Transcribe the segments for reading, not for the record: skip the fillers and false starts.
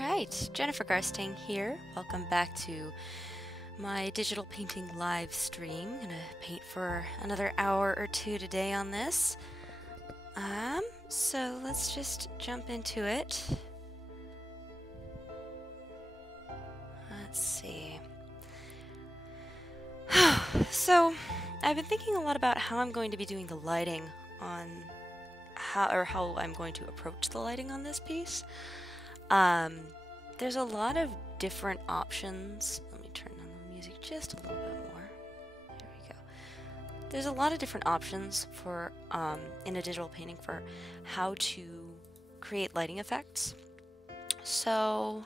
Alright, Jennifer Garstang here. Welcome back to my digital painting live stream. I'm gonna paint for another hour or two today on this. So let's just jump into it. Let's see. So I've been thinking a lot about how I'm going to be doing the lighting on how I'm going to approach the lighting on this piece. There's a lot of different options. Let me turn on the music just a little bit more. There we go. There's a lot of different options for in a digital painting for how to create lighting effects. So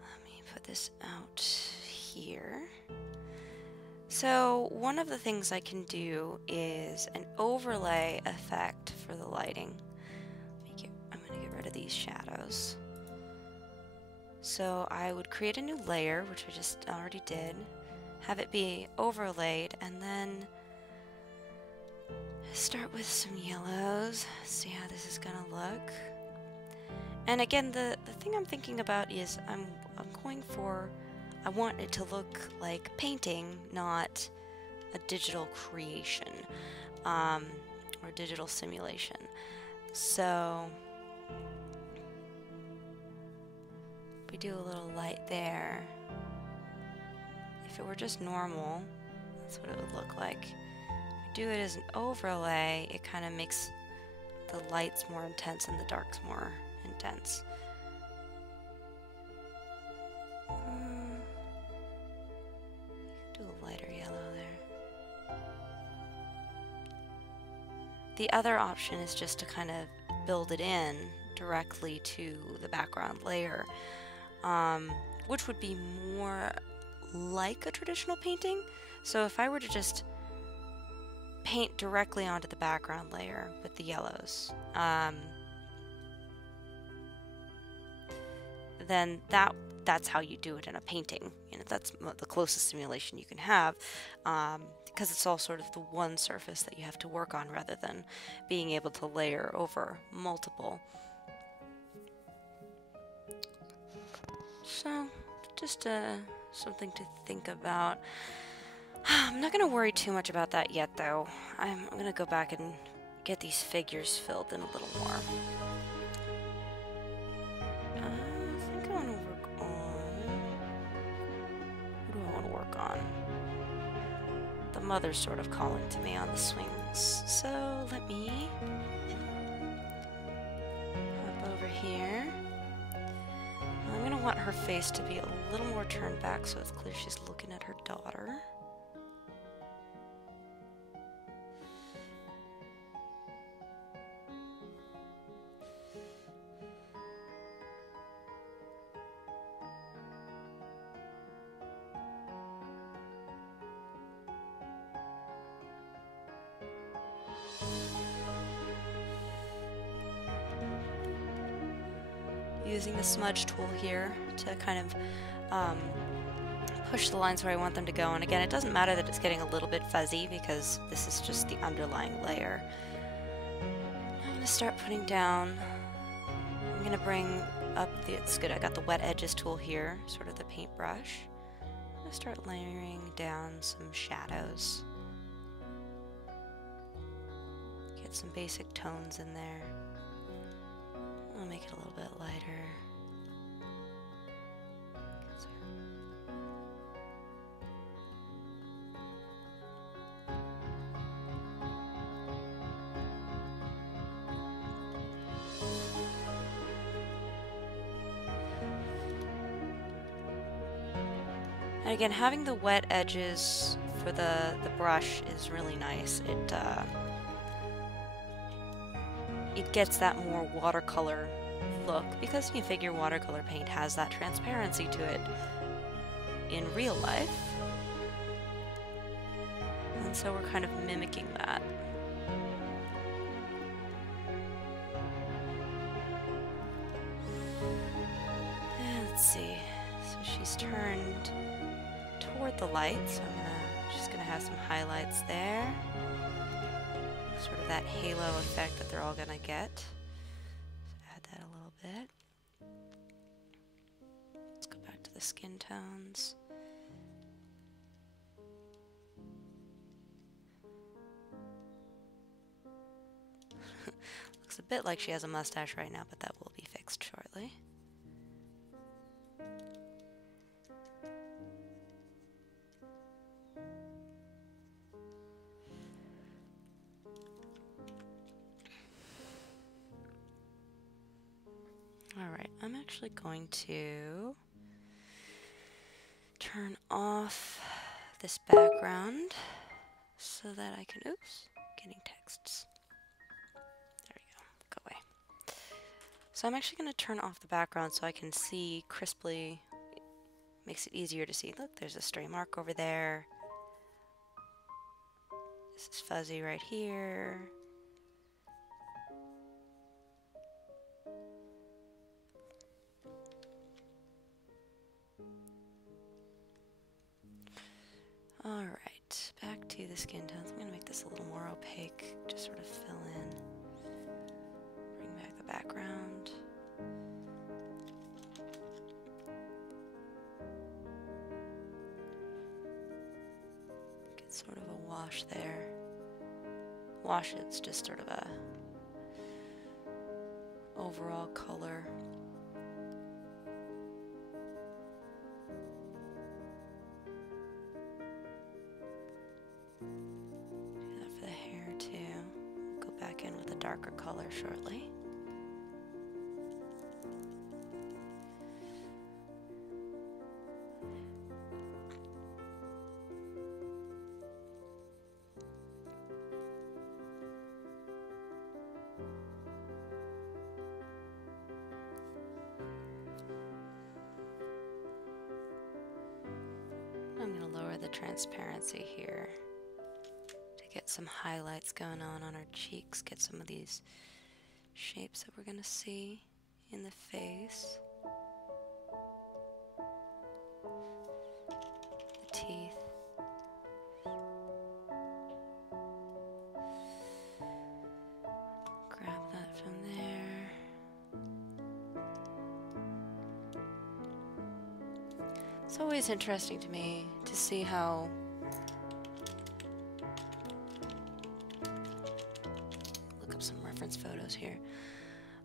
let me put this out here. So one of the things I can do is an overlay effect for the lighting. I'm going to get rid of these shadows. So I would create a new layer, which I just already did, have it be overlaid, and then start with some yellows, see how this is going to look. And again, the thing I'm thinking about is I want it to look like painting, not a digital creation or digital simulation. So we do a little light there. If it were just normal, that's what it would look like. If we do it as an overlay, it kind of makes the lights more intense and the darks more intense. Do a lighter yellow there. The other option is just to kind of build it in directly to the background layer, which would be more like a traditional painting. So if I were to just paint directly onto the background layer with the yellows, then that's how you do it in a painting. You know, that's the closest simulation you can have, because it's all sort of the one surface that you have to work on rather than being able to layer over multiple. So, just something to think about. I'm not going to worry too much about that yet, though. I'm going to go back and get these figures filled in a little more. I think I want to work on... What do I want to work on? The mother's sort of calling to me on the swings. So, let me hop over here. I'm going to want her face to be a little more turned back so it's clear she's looking at her daughter. Using the smudge tool here to kind of push the lines where I want them to go. And again, it doesn't matter that it's getting a little bit fuzzy because this is just the underlying layer. I'm going to start putting down, I'm going to bring up it's good, I got the wet edges tool here, sort of the paintbrush. I'm going to start layering down some shadows. Get some basic tones in there. I'll make it a little bit lighter. And again, having the wet edges for the brush is really nice. It gets that more watercolor look because you figure watercolor paint has that transparency to it in real life. And so we're kind of mimicking that. And let's see. So she's turned toward the light, so she's gonna have some highlights there. Sort of that halo effect that they're all gonna get. So add that a little bit. go back to the skin tones. Looks a bit like she has a mustache right now, but that will be fixed shortly. Alright, I'm actually going to turn off this background so that I can, oops, getting texts. There we go, go away. So I'm actually going to turn off the background so I can see crisply. Makes it easier to see. Look, there's a stray mark over there. This is fuzzy right here. Alright, back to the skin tones. I'm going to make this a little more opaque, just sort of fill in. Bring back the background. Get sort of a wash there. Wash, it's just sort of a overall color. In with a darker color shortly. I'm going to lower the transparency here. Get some highlights going on our cheeks, get some of these shapes that we're going to see in the face. The teeth. Grab that from there. It's always interesting to me to see how photos here.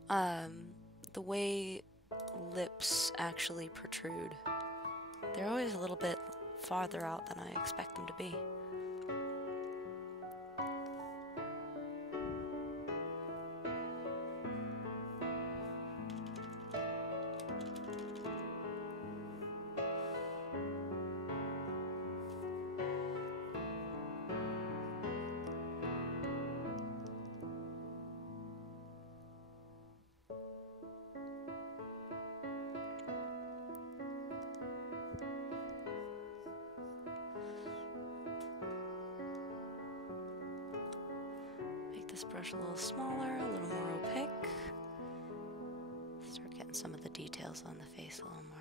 The way lips actually protrude. They're always a little bit farther out than I expect them to be. This brush a little smaller, a little more opaque. Start getting some of the details on the face a little more.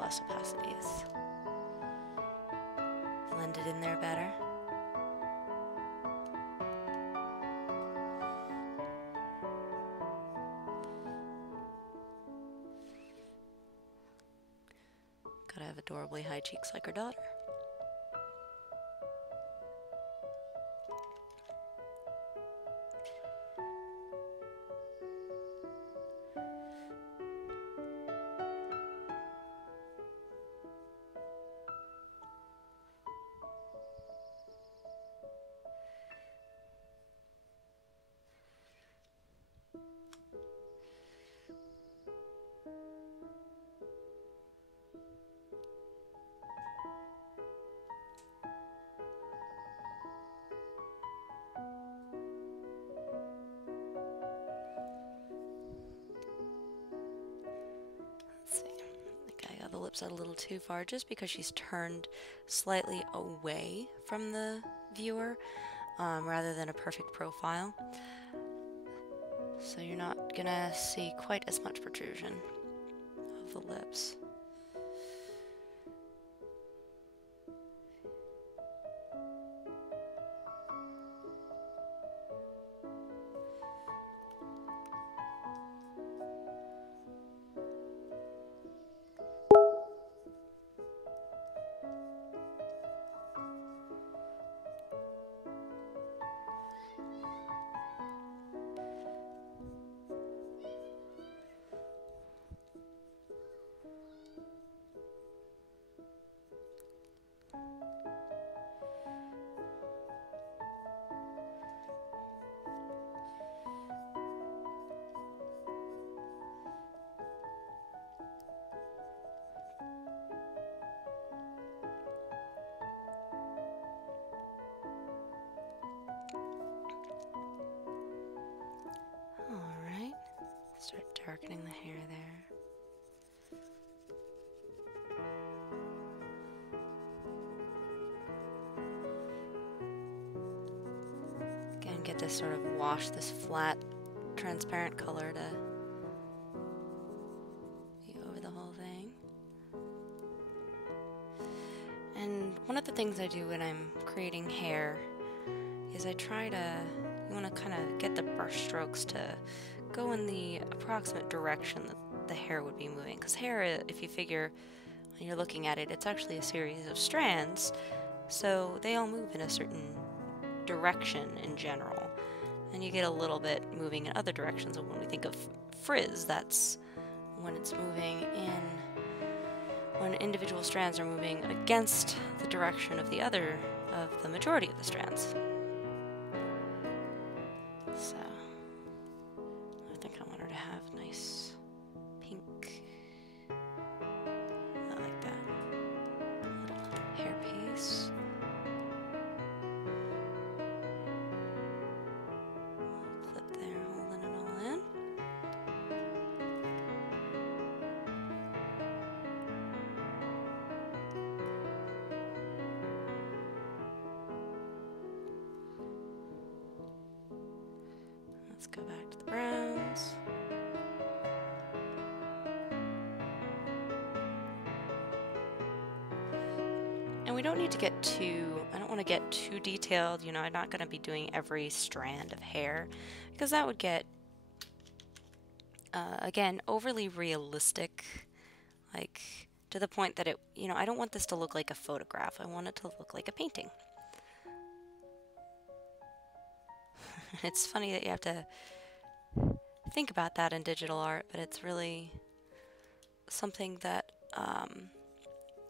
Less opacity is blended in there better. Gotta have adorably high cheeks like her daughter. have the lips out a little too far just because she's turned slightly away from the viewer rather than a perfect profile. So you're not gonna see quite as much protrusion of the lips. Alright, start darkening the hair there. Again, get this sort of wash, this flat, transparent color to be over the whole thing. And one of the things I do when I'm creating hair is I try to, you want to kind of get the brush strokes to go in the approximate direction that the hair would be moving. Because hair, if you figure when you're looking at it, it's actually a series of strands, so they all move in a certain direction in general. And you get a little bit moving in other directions. And when we think of frizz, that's when it's moving in, when individual strands are moving against the direction of the majority of the strands. So, I think I want her to have nice pink, not like that, little hair piece. Clip there, holding it all in. Let's go back to the browns. And we don't need to get I don't want to get too detailed, you know, I'm not going to be doing every strand of hair because that would get, again, overly realistic, like to the point that it, you know, I don't want this to look like a photograph. I want it to look like a painting. It's funny that you have to think about that in digital art, but it's really something that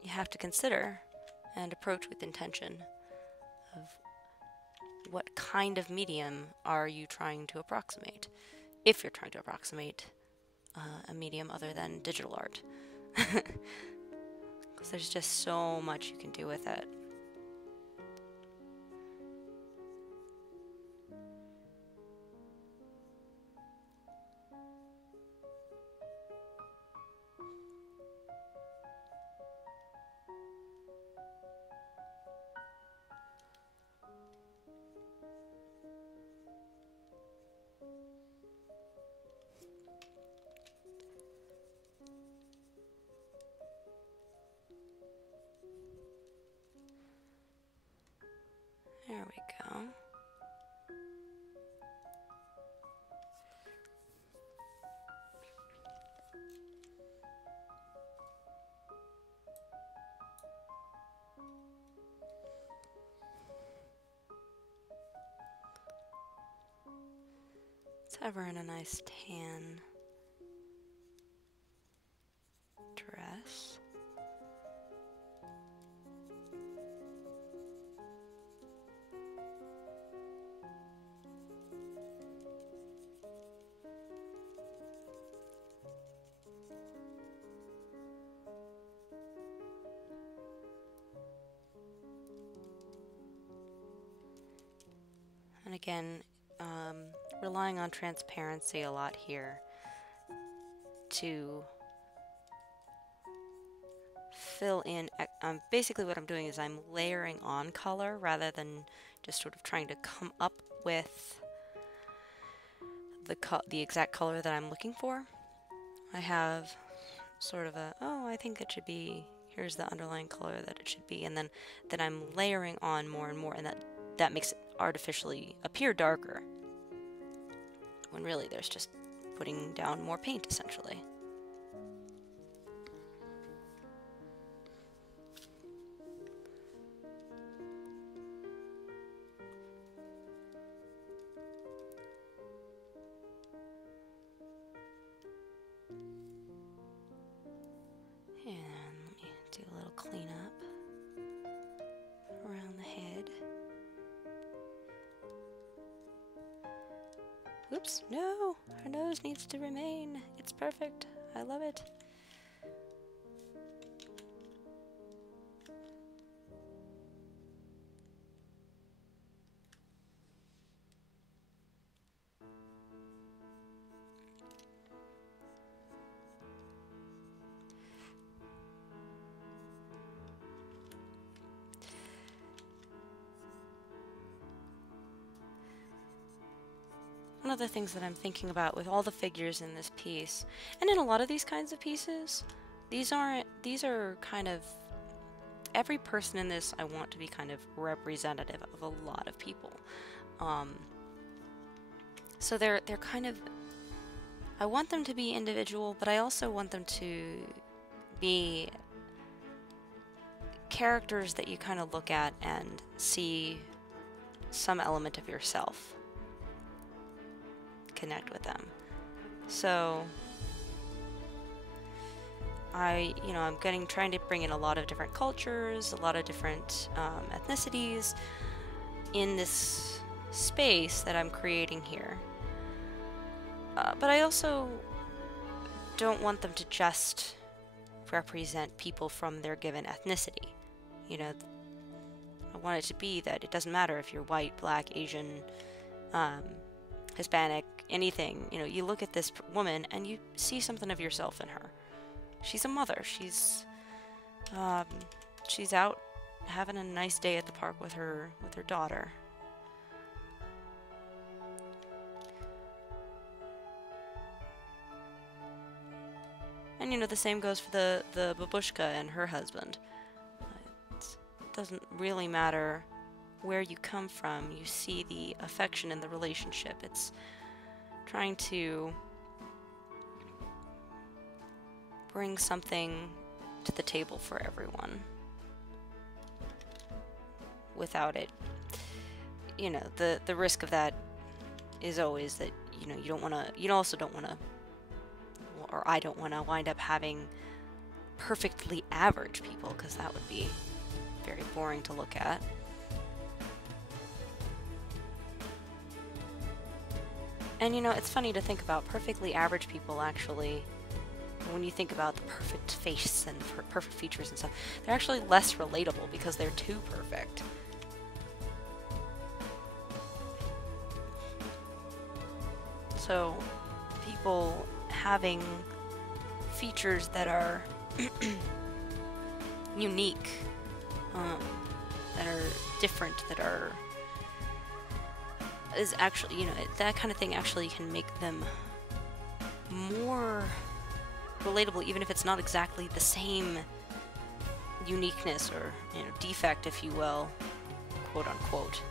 you have to consider and approach with intention of what kind of medium are you trying to approximate, if you're trying to approximate a medium other than digital art. Because there's just so much you can do with it. There we go. Let's have her in a nice tan dress. And again, relying on transparency a lot here to fill in, basically what I'm doing is I'm layering on color rather than just sort of trying to come up with the exact color that I'm looking for. I have sort of I think it should be, here's the underlying color that it should be, and then I'm layering on more and more, and that makes it artificially appear darker, when really there's just putting down more paint, essentially. And let me do a little cleanup around the head. Oops, no! Her nose needs to remain. It's perfect. I love it. One of the things that I'm thinking about with all the figures in this piece, and in a lot of these kinds of pieces, these are kind of, every person in this I want to be kind of representative of a lot of people. So they're kind of, I want them to be individual, but I also want them to be characters that you kind of look at and see some element of yourself. Connect with them. So I'm trying to bring in a lot of different cultures, a lot of different ethnicities in this space that I'm creating here. But I also don't want them to just represent people from their given ethnicity. You know, I want it to be that it doesn't matter if you're white, black, Asian, Hispanic, anything. You know, you look at this woman and you see something of yourself in her. She's a mother. She's out having a nice day at the park with her daughter. And you know, the same goes for the babushka and her husband. It doesn't really matter where you come from. You see the affection in the relationship. It's trying to bring something to the table for everyone without it. You know, the risk of that is always that, you know, you also don't want to, or I don't want to wind up having perfectly average people, because that would be very boring to look at. And you know, it's funny to think about perfectly average people. Actually, when you think about the perfect face and perfect features and stuff, they're actually less relatable because they're too perfect. So people having features that are unique, that are different, is actually, you know, that kind of thing actually can make them more relatable, even if it's not exactly the same uniqueness or, you know, defect, if you will, quote unquote.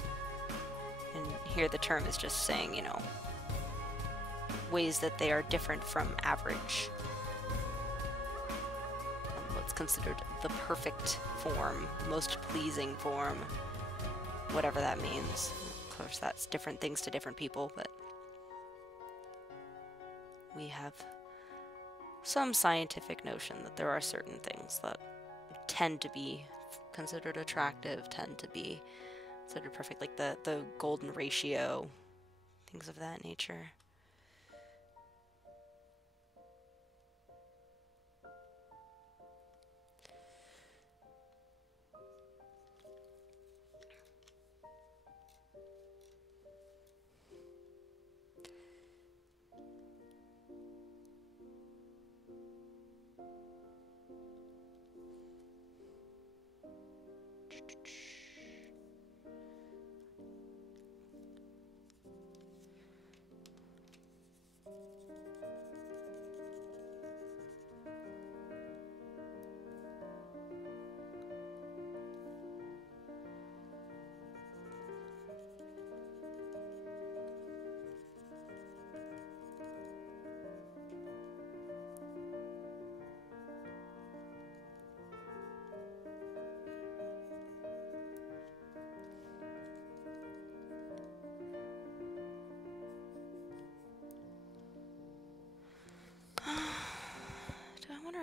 And here the term is just saying, you know, ways that they are different from average. What's considered the perfect form, most pleasing form, whatever that means. Of course, that's different things to different people, but we have some scientific notion that there are certain things that tend to be considered attractive, tend to be considered perfect, like the golden ratio, things of that nature.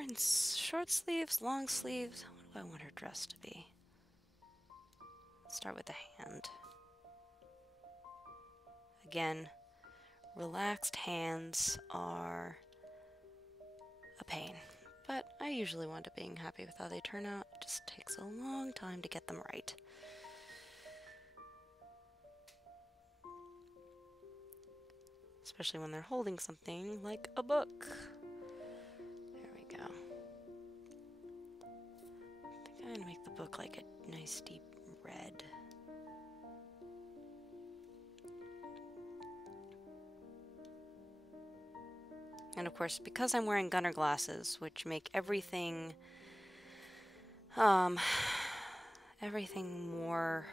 wearing short sleeves, long sleeves. What do I want her dress to be? Start with the hand. Again, relaxed hands are a pain, but I usually wind up being happy with how they turn out. It just takes a long time to get them right. Especially when they're holding something like a book. There we go. I think I'm gonna make the book like a nice deep red. And of course, because I'm wearing gunner glasses, which make everything more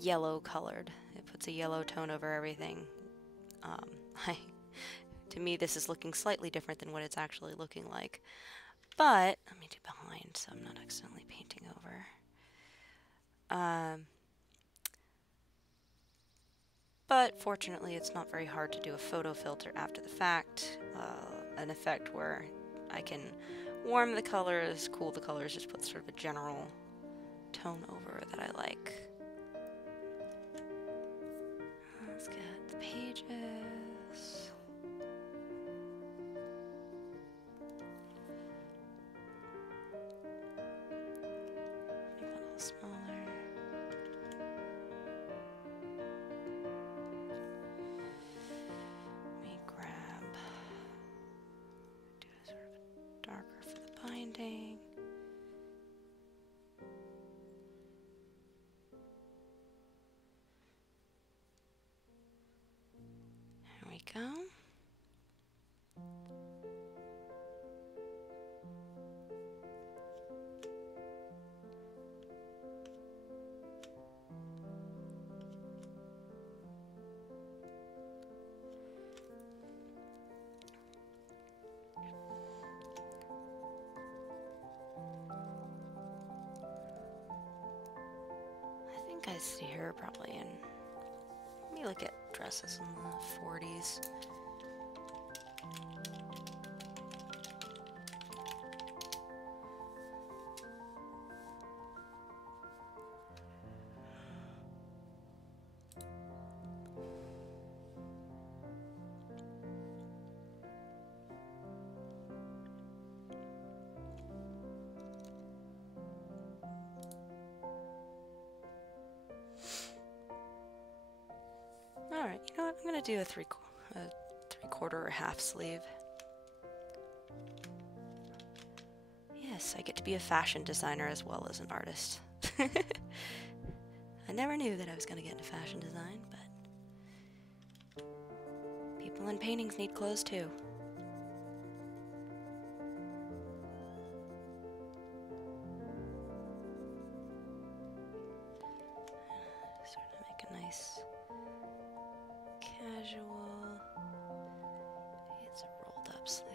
yellow colored. It puts a yellow tone over everything. To me, this is looking slightly different than what it's actually looking like. But, let me do behind so I'm not accidentally painting over. But fortunately, it's not very hard to do a photo filter after the fact. An effect where I can warm the colors, cool the colors, just put sort of a general tone over that I like. Let's get the pages. Make that a little smaller. Let me grab, do a sort of darker for the binding. There we go. I think I see her probably in, let me look at dresses in the 40s. Alright, you know what? I'm gonna do a three-quarter or half sleeve. Yes, I get to be a fashion designer as well as an artist. I never knew that I was gonna get into fashion design, but people in paintings need clothes too. Sort of make a nice casual. It's a rolled up sleeve.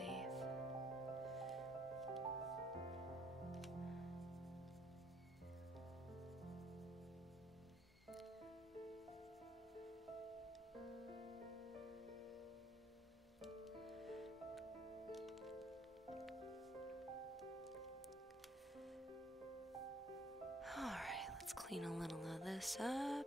Alright, let's clean a little of this up.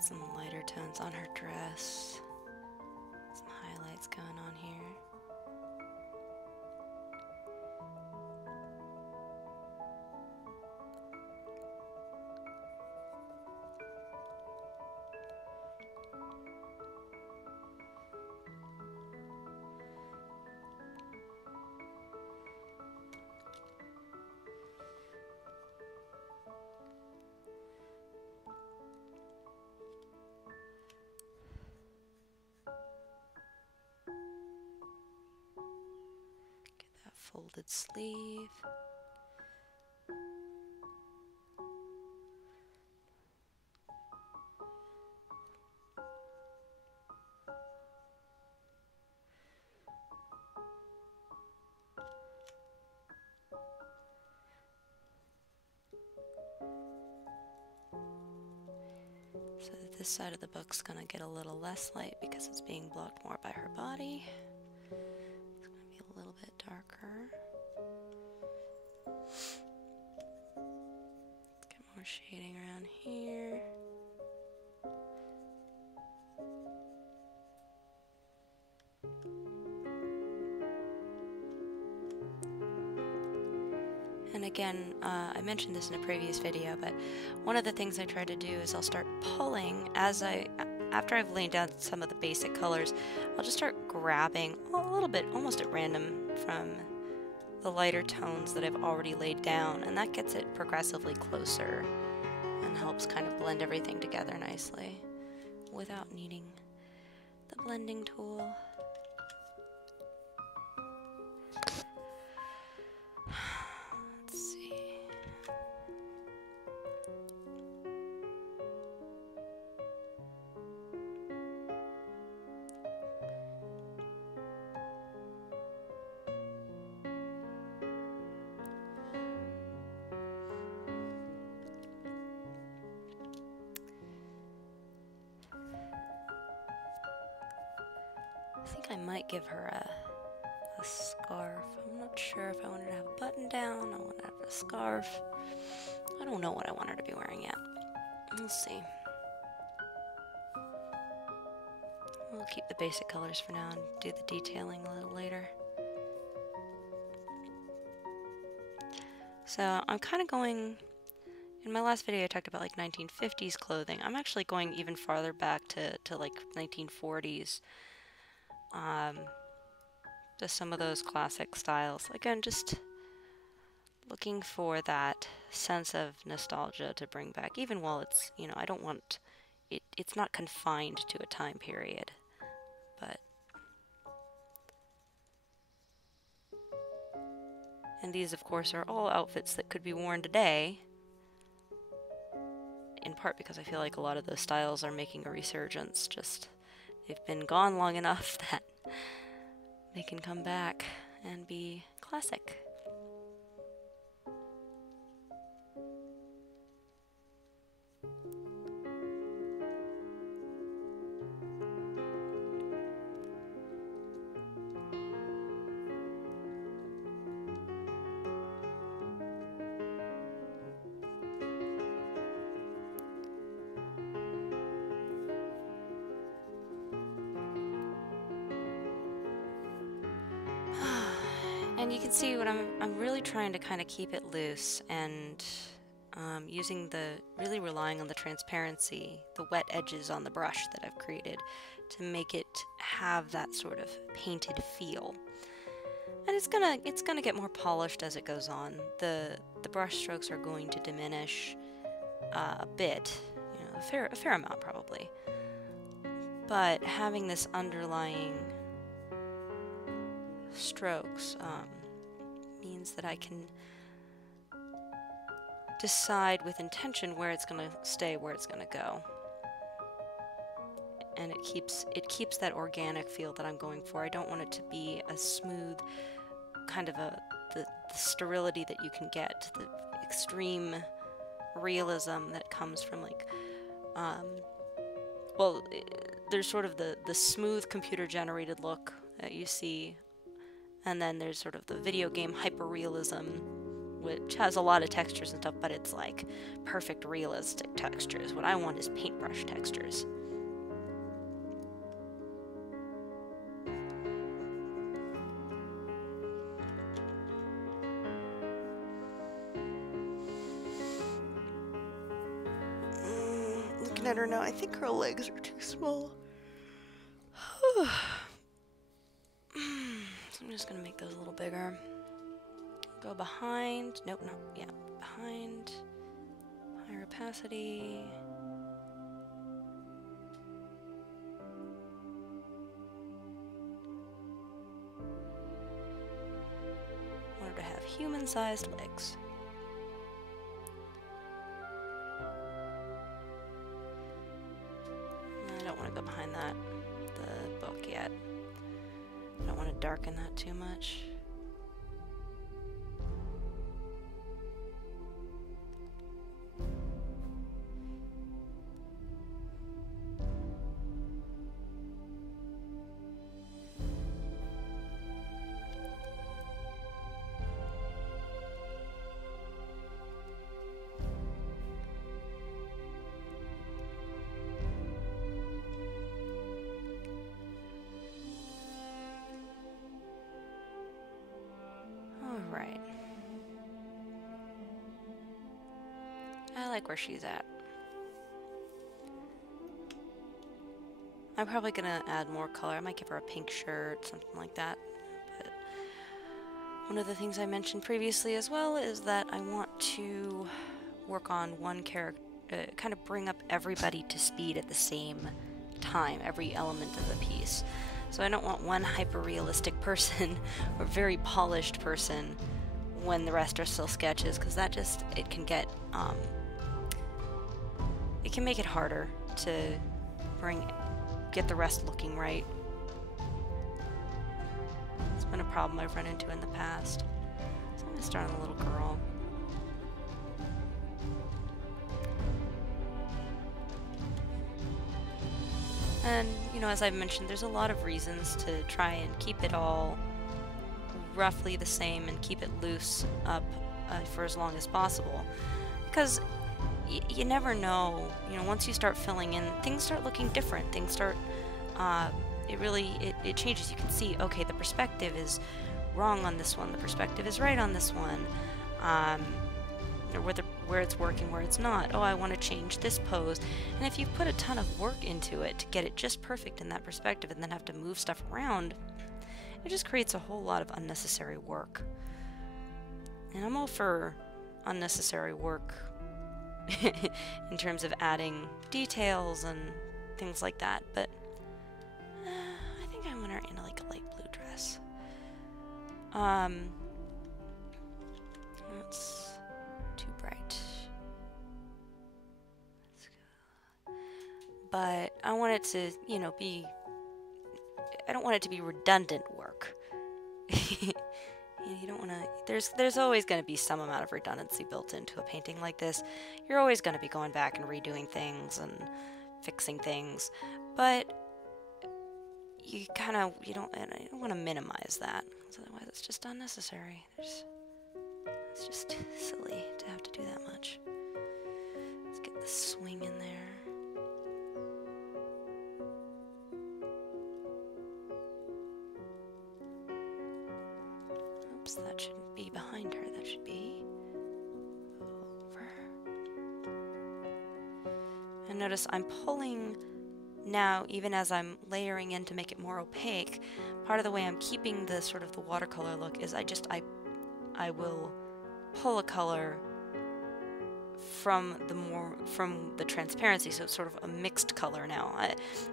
Some lighter tones on her dress. Some highlights going on here. folded sleeve. So that this side of the book's gonna get a little less light because it's being blocked more by her body. It's gonna be a little bit darker. Get more shading around here. And again, I mentioned this in a previous video, but one of the things I try to do is I'll start pulling after I've laid down some of the basic colors, I'll just start grabbing a little bit, almost at random, from the lighter tones that I've already laid down, and that gets it progressively closer and helps kind of blend everything together nicely without needing the blending tool. I think I might give her a scarf. I'm not sure if I want her to have a button down, I want her to have a scarf. I don't know what I want her to be wearing yet. We'll see. We'll keep the basic colors for now and do the detailing a little later. So I'm kind of going, in my last video I talked about like 1950s clothing. I'm actually going even farther back to like 1940s. Just some of those classic styles. Again, just looking for that sense of nostalgia to bring back, even while it's, you know, I don't want it, it's not confined to a time period, but. And these, of course, are all outfits that could be worn today, in part because I feel like a lot of those styles are making a resurgence. Just, they've been gone long enough that they can come back and be classic. And you can see what I'm really trying to kind of keep it loose and really relying on the transparency, the wet edges on the brush that I've created to make it have that sort of painted feel. And it's gonna get more polished as it goes on. The brush strokes are going to diminish a bit, you know, a fair amount probably. But having this underlying strokes means that I can decide with intention where it's going to stay, where it's going to go. And it keeps that organic feel that I'm going for. I don't want it to be a smooth kind of the sterility that you can get, the extreme realism that comes from like there's sort of the smooth computer generated look that you see, and then there's sort of the video game hyperrealism, which has a lot of textures and stuff, but it's like perfect realistic textures. What I want is paintbrush textures. Looking at her now, I think her legs are too small. So I'm just gonna make those a little bigger. Go behind. Nope, not yet. Behind. Higher opacity. human-sized legs. I don't want to go behind the book yet. I don't want to darken that too much. Alright. I like where she's at. I'm probably gonna add more color. I might give her a pink shirt, something like that. But one of the things I mentioned previously as well is that I want to work on one character, kind of bring up everybody to speed at the same time, every element of the piece. So I don't want one hyper-realistic person or very polished person when the rest are still sketches, because that just, it can get, it can make it harder to get the rest looking right. It's been a problem I've run into in the past. So I'm gonna start on the little girl. And, you know, as I've mentioned, there's a lot of reasons to try and keep it all roughly the same and keep it loose up for as long as possible. Because you never know, you know, once you start filling in, things start looking different. Things start, it changes. You can see, okay, the perspective is wrong on this one, the perspective is right on this one. Or where it's working, where it's not. Oh, I want to change this pose. And if you've put a ton of work into it to get it just perfect in that perspective and then have to move stuff around, it just creates a whole lot of unnecessary work. And I'm all for unnecessary work in terms of adding details and things like that, but I think I want her in like a light blue dress. That's too bright. Let's go. But I want it to, you know, I don't want it to be redundant work. You don't want to, there's always going to be some amount of redundancy built into a painting like this. You're always going to be going back and redoing things and fixing things, but you don't want to minimize that, because otherwise it's just unnecessary. It's just silly to have to do that much. Let's get the swing in there. That shouldn't be behind her, that should be over. And notice I'm pulling now, even as I'm layering in to make it more opaque. Part of the way I'm keeping the sort of the watercolor look is I will pull a color from the transparency, so it's sort of a mixed color now.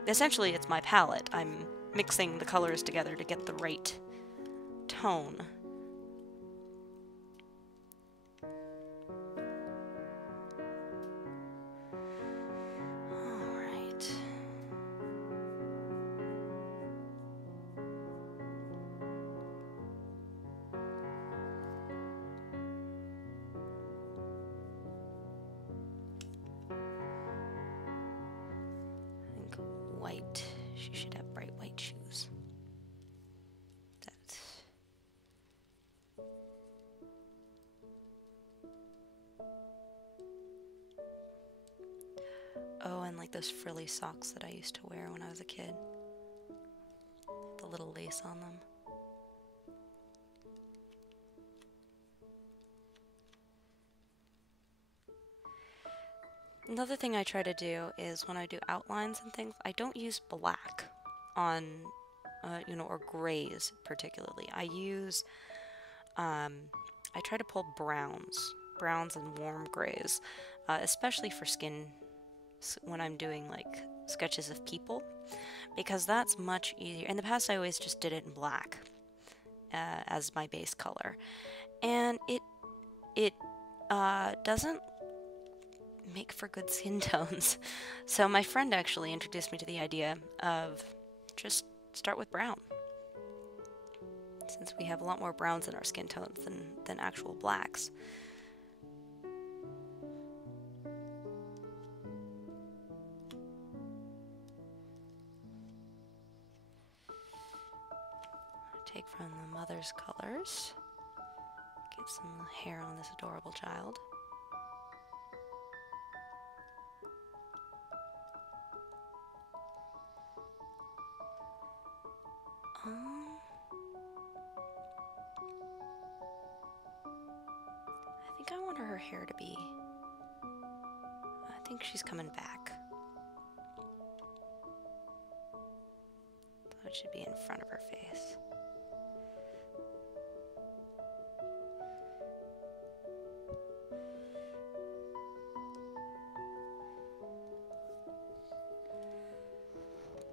Essentially it's my palette. I'm mixing the colors together to get the right tone. White. She should have bright white shoes. Oh, and like those frilly socks that I used to wear when I was a kid. The little lace on them. Another thing I try to do is when I do outlines and things, I don't use black on, you know, or grays particularly. I try to pull browns and warm grays, especially for skin when I'm doing like sketches of people, because that's much easier. In the past, I always just did it in black as my base color. and it doesn't make for good skin tones. So my friend actually introduced me to the idea of just start with brown, since we have a lot more browns in our skin tones than actual blacks. Take from the mother's colors, get some hair on this adorable child. I think I want her hair to be, I think she's coming back. So it should be in front of her face.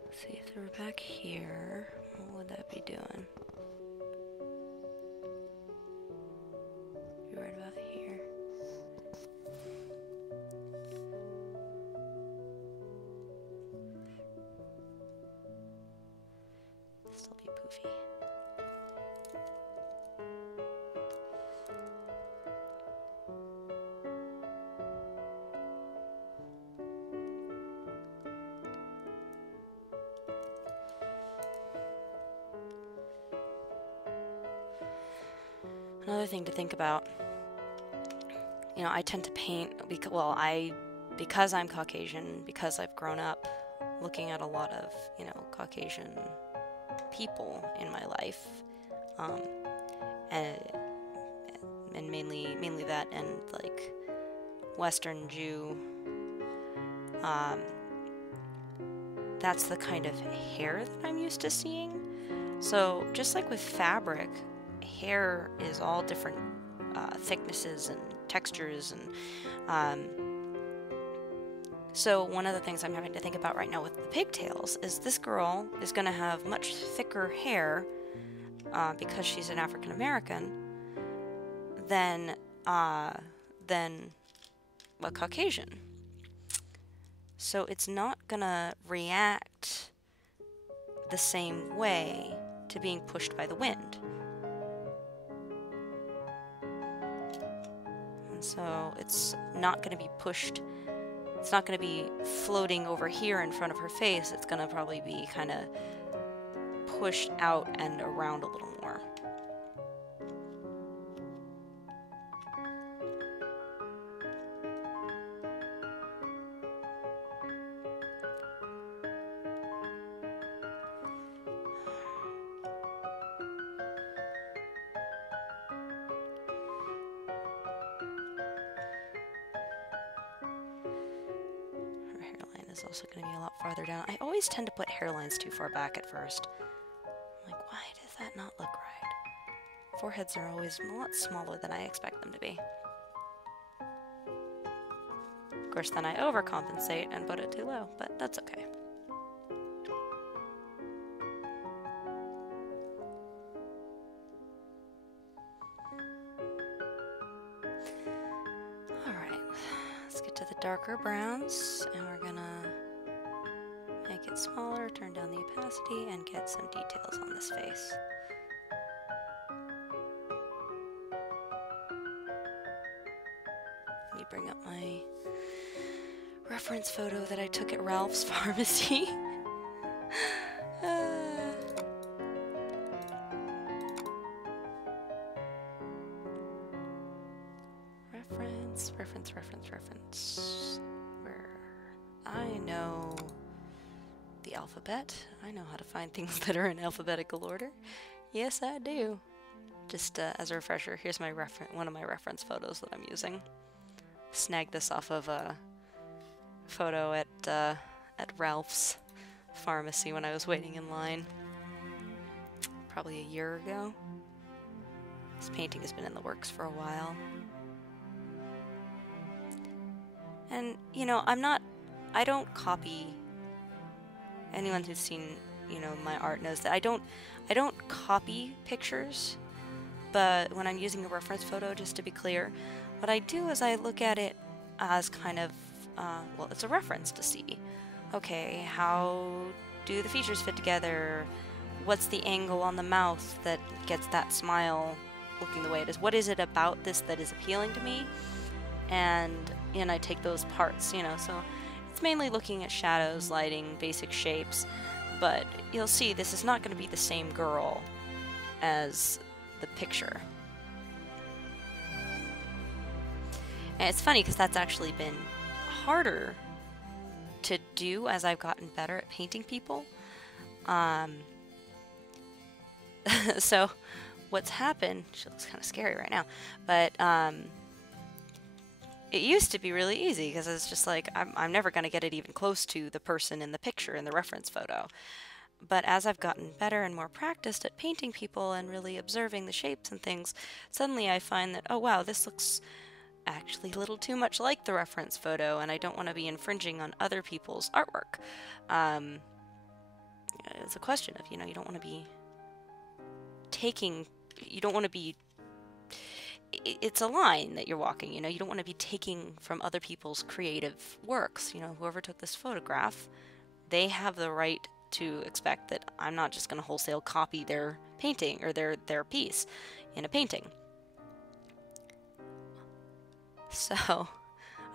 Let's see if they were back here, what would that be doing? Be right about here. Still be poofy. Another thing to think about, you know, I tend to paint, because I'm Caucasian, because I've grown up looking at a lot of, you know, Caucasian people in my life, and mainly that, and like Western Jew, that's the kind of hair that I'm used to seeing. So just like with fabric, hair is all different thicknesses and textures, and so one of the things I'm having to think about right now with the pigtails is this girl is going to have much thicker hair because she's an African American than a Caucasian. So it's not going to react the same way to being pushed by the wind. So it's not going to be pushed, it's not going to be floating over here in front of her face, it's going to probably be kind of pushed out and around a little more. Is also going to be a lot farther down. I always tend to put hairlines too far back at first. I'm like, why does that not look right? Foreheads are always a lot smaller than I expect them to be. Of course, then I overcompensate and put it too low, but that's okay. Darker browns, and we're gonna make it smaller, turn down the opacity, and get some details on this face. Let me bring up my reference photo that I took at Ralph's Pharmacy. Reference. Where I know the alphabet. I know how to find things that are in alphabetical order. Yes, I do. Just as a refresher, here's my one of my reference photos that I'm using. Snagged this off of a photo at Ralph's Pharmacy when I was waiting in line. Probably a year ago. This painting has been in the works for a while. And, you know, I don't copy, anyone who's seen, you know, my art knows that I don't copy pictures. but when I'm using a reference photo, just to be clear, what I do is I look at it as kind of, well, it's a reference to see. Okay, how do the features fit together? What's the angle on the mouth that gets that smile looking the way it is? What is it about this that is appealing to me? And I take those parts, you know, so it's mainly looking at shadows, lighting, basic shapes, but you'll see this is not going to be the same girl as the picture. And it's funny because that's actually been harder to do as I've gotten better at painting people. So what's happened, she looks kind of scary right now, but it used to be really easy because it's just like, I'm never going to get it even close to the person in the picture in the reference photo. But as I've gotten better and more practiced at painting people and really observing the shapes and things, suddenly I find that, oh wow, this looks actually a little too much like the reference photo, and I don't want to be infringing on other people's artwork. It's a question of, you know, you don't want to be taking, you don't want to be, it's a line that you're walking, you know, you don't want to be taking from other people's creative works. You know, whoever took this photograph, they have the right to expect that I'm not just going to wholesale copy their painting or their piece in a painting. So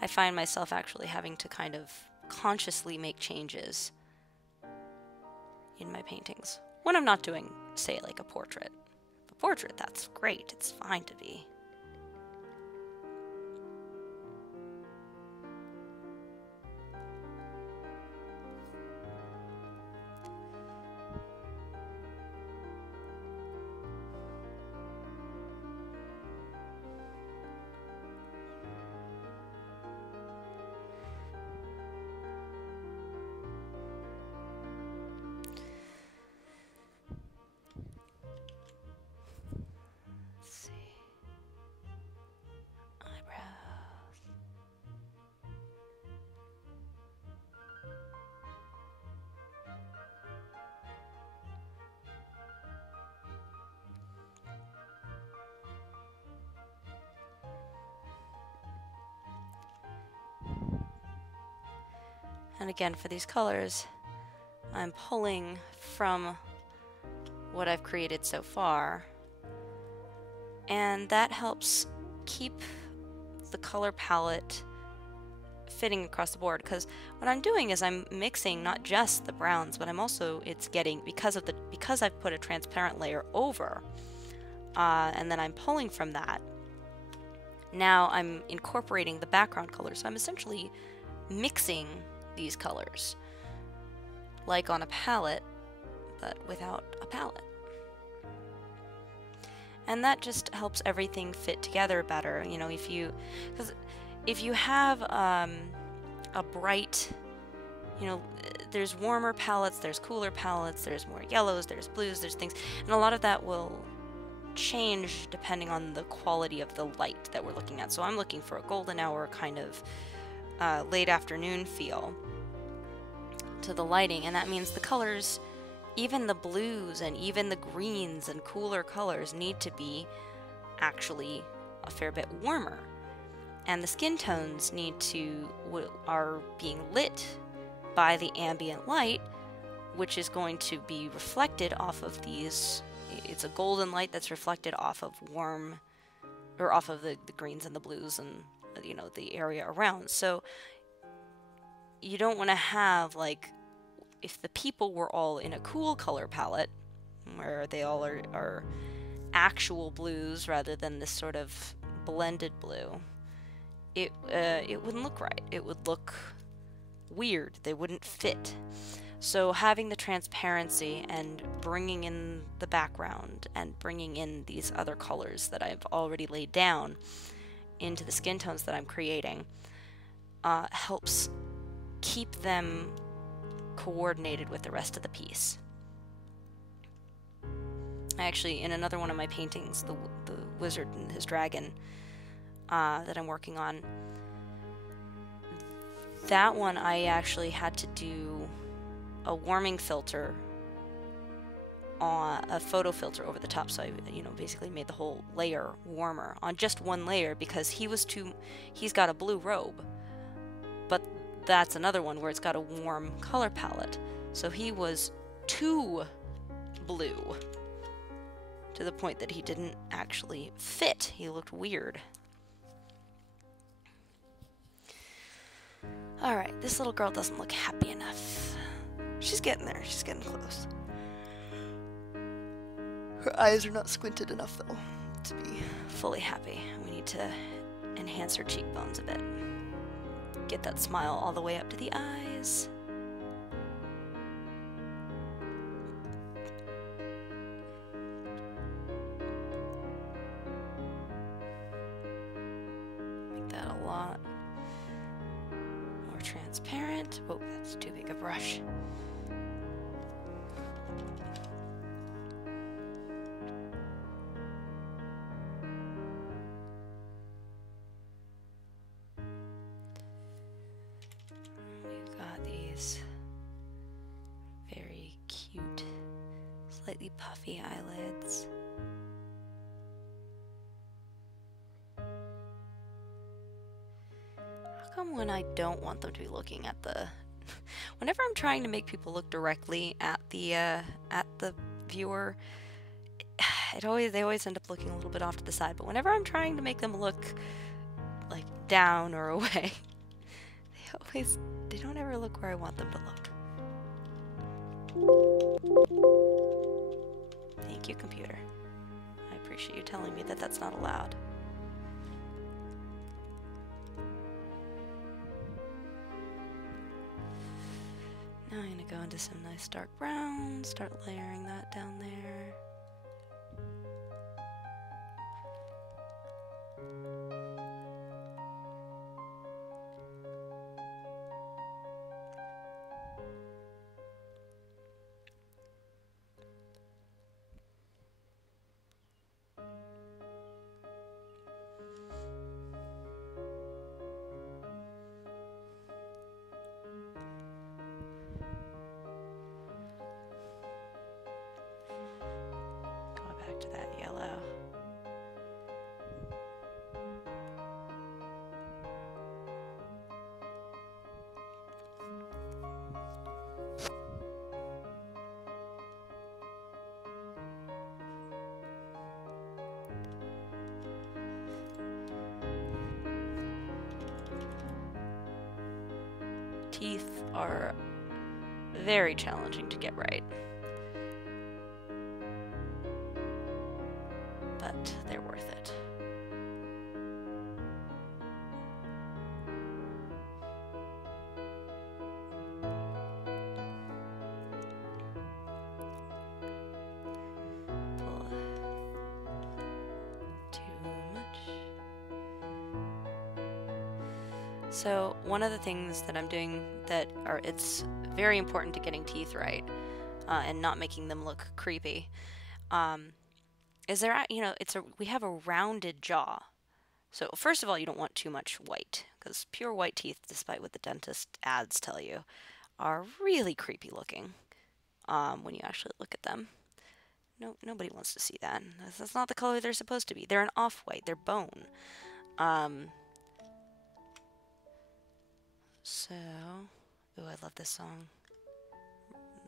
I find myself actually having to kind of consciously make changes in my paintings when I'm not doing, say, like a portrait. A portrait, that's great, it's fine to be. And again, for these colors, I'm pulling from what I've created so far, and that helps keep the color palette fitting across the board, because what I'm doing is I'm mixing not just the browns, but I'm also, it's getting, because I've put a transparent layer over, and then I'm pulling from that. Now I'm incorporating the background color, so I'm essentially mixing these colors, like on a palette, but without a palette. And that just helps everything fit together better. You know, if you have a bright, you know, there's warmer palettes, there's cooler palettes, there's more yellows, there's blues, there's things, and a lot of that will change depending on the quality of the light that we're looking at. So I'm looking for a golden hour kind of late afternoon feel to the lighting, and that means the colors, even the blues and even the greens and cooler colors, need to be actually a fair bit warmer, and the skin tones are being lit by the ambient light, which is going to be reflected off of these. It's a golden light that's reflected off of warm, or off of the greens and the blues and, you know, the area around. So you don't want to have, like, if the people were all in a cool color palette, where they all are actual blues rather than this sort of blended blue, it wouldn't look right. It would look weird. They wouldn't fit. So having the transparency and bringing in the background and bringing in these other colors that I've already laid down into the skin tones that I'm creating helps keep them coordinated with the rest of the piece. I actually, in another one of my paintings, the wizard and his dragon that I'm working on, that one I actually had to do a warming filter a photo filter over the top, so I, you know, basically made the whole layer warmer on just one layer because he's got a blue robe, but that's another one where it's got a warm color palette, so he was too blue to the point that he didn't actually fit. He looked weird. Alright, this little girl doesn't look happy enough. She's getting there. She's getting close. Her eyes are not squinted enough, though, to be fully happy. We need to enhance her cheekbones a bit. Get that smile all the way up to the eyes. Make that a lot more transparent. Oh, that's too big a brush. Very cute, slightly puffy eyelids. How come when I don't want them to be looking at the... Whenever I'm trying to make people look directly at the viewer, they always end up looking a little bit off to the side, but whenever I'm trying to make them look like down or away, they don't ever look where I want them to look. Thank you, computer. I appreciate you telling me that that's not allowed. Now I'm gonna go into some nice dark brown, start layering that down there. To that yellow. Teeth are very challenging to get right. But they're worth it. Pull too much. So one of the things that I'm doing it's very important to getting teeth right and not making them look creepy. Is there, you know, we have a rounded jaw. So first of all, you don't want too much white, because pure white teeth, despite what the dentist ads tell you, are really creepy looking when you actually look at them. Nobody wants to see that. That's not the color they're supposed to be. They're an off-white. They're bone. So, ooh, I love this song.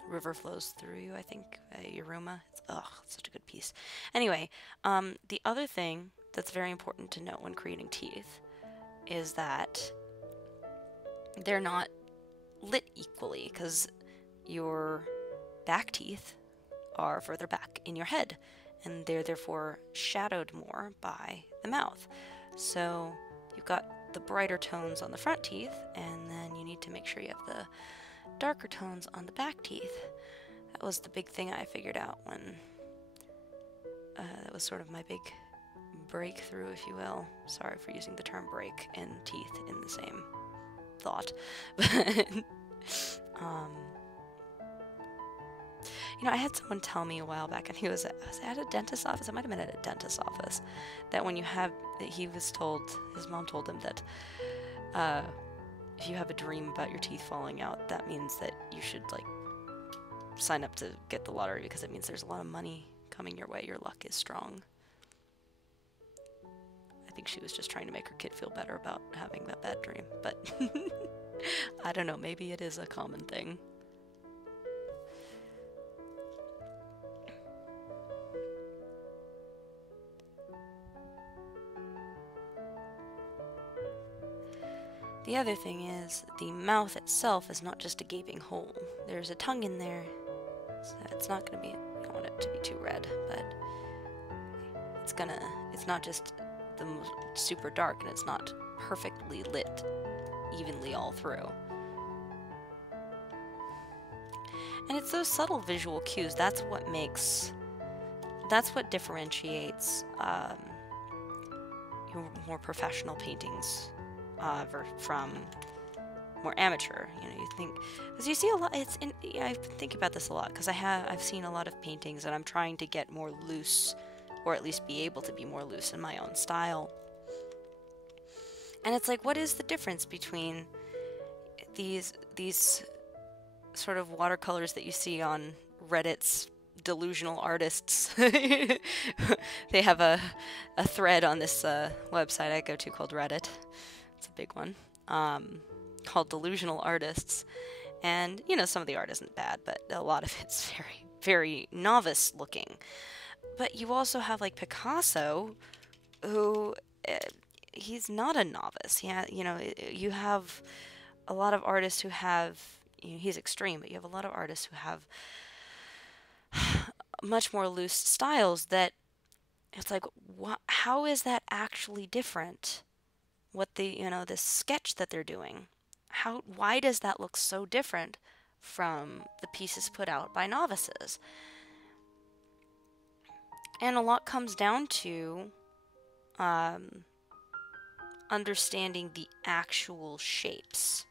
River Flows Through You, I think, Yuruma. It's such a good piece. Anyway, the other thing that's very important to note when creating teeth is that they're not lit equally, because your back teeth are further back in your head, and they're therefore shadowed more by the mouth. So you've got the brighter tones on the front teeth, and then you need to make sure you have the darker tones on the back teeth. That was the big thing I figured out when that was sort of my big breakthrough, if you will. Sorry for using the term break and teeth in the same thought. But you know, I had someone tell me a while back, and he was at a dentist's office. It might have been at a dentist's office, that when his mom told him that if you have a dream about your teeth falling out, that means that you should, like, sign up to get the lottery because it means there's a lot of money coming your way. Your luck is strong. I think she was just trying to make her kid feel better about having that bad dream, but I don't know, maybe it is a common thing. The other thing is, the mouth itself is not just a gaping hole. There's a tongue in there, so it's not gonna be, you don't want it to be too red, but it's not just super dark, and it's not perfectly lit evenly all through. And it's those subtle visual cues, that's what differentiates your more professional paintings from more amateur. You know, you think, because you see a lot, I've been thinking about this a lot, because I've seen a lot of paintings, and I'm trying to get more loose, or at least be able to be more loose in my own style. And it's like, what is the difference between these sort of watercolors that you see on Reddit's delusional artists? They have a thread on this website I go to called Reddit. It's a big one, called Delusional Artists. And, you know, some of the art isn't bad, but a lot of it's very, very novice looking. But you also have, like, Picasso, who, he's not a novice. Yeah, you know, you have a lot of artists who have, you know, he's extreme, but you have a lot of artists who have much more loose styles that it's like, how is that actually different? What this sketch that they're doing, why does that look so different from the pieces put out by novices? And a lot comes down to understanding the actual shapes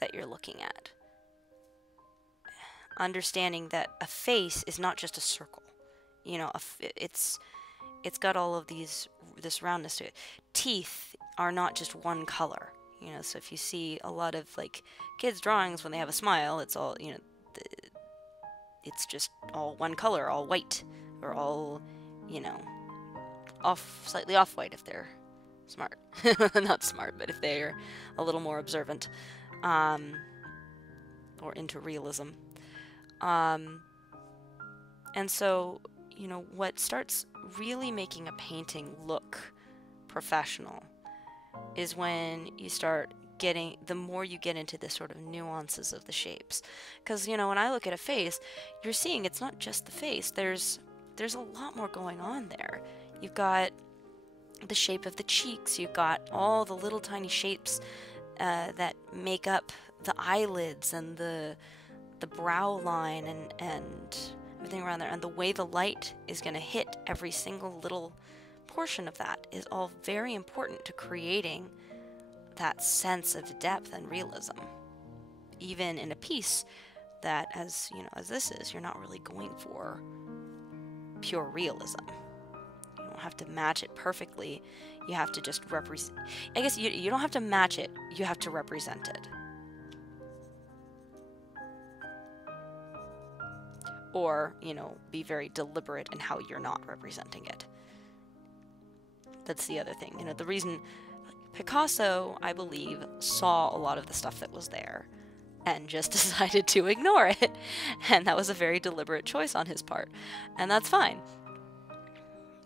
that you're looking at. Understanding that a face is not just a circle. You know, it's got all of this roundness to it. Teeth are not just one color. You know, so if you see a lot of, like, kids' drawings when they have a smile, it's all, you know, it's just all one color, all white, or all, you know, slightly off-white if they're smart. Not smart, but if they're a little more observant, or into realism. And so, you know, what starts really making a painting look professional is when you start getting, the more you get into the sort of nuances of the shapes. Because, you know, when I look at a face, you're seeing it's not just the face. There's a lot more going on there. You've got the shape of the cheeks. You've got all the little tiny shapes that make up the eyelids and the brow line and everything around there. And the way the light is going to hit every single little portion of that is all very important to creating that sense of depth and realism. Even in a piece that, as you know, as this is, you're not really going for pure realism. You don't have to match it perfectly. You have to just represent. I guess you don't have to match it. You have to represent it. Or, you know, be very deliberate in how you're not representing it. That's the other thing. You know, the reason Picasso, I believe, saw a lot of the stuff that was there and just decided to ignore it. And that was a very deliberate choice on his part. And that's fine.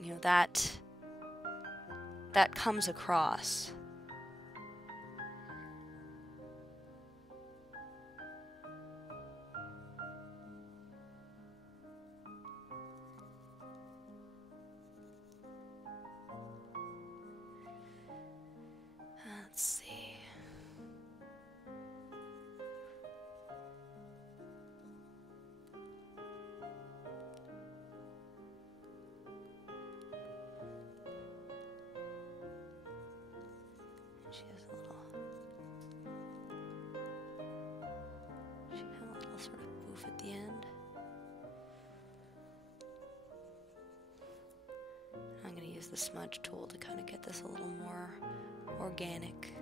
You know, that comes across. Let's see. She has a little sort of boof at the end. I'm going to use the smudge tool to kind of get this a little more organic.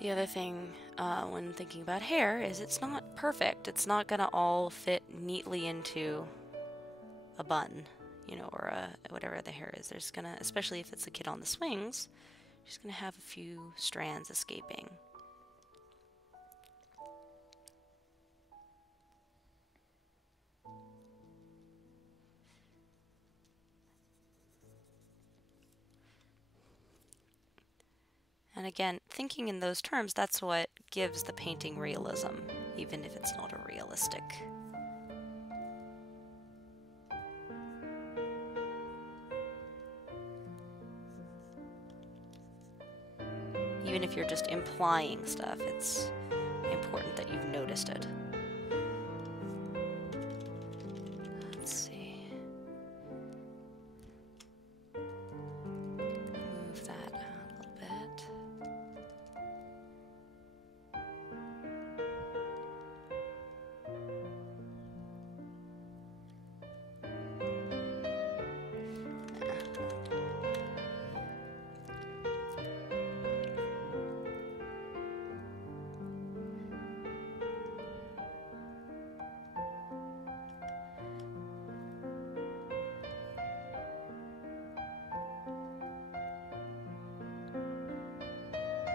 The other thing when thinking about hair is it's not perfect. It's not gonna all fit neatly into a bun, you know, or whatever the hair is. There's gonna, especially if it's a kid on the swings, she's gonna have a few strands escaping. And again, thinking in those terms, that's what gives the painting realism, even if it's not a realistic. Even if you're just implying stuff, it's important that you've noticed it. Let's see. Move that out a little bit.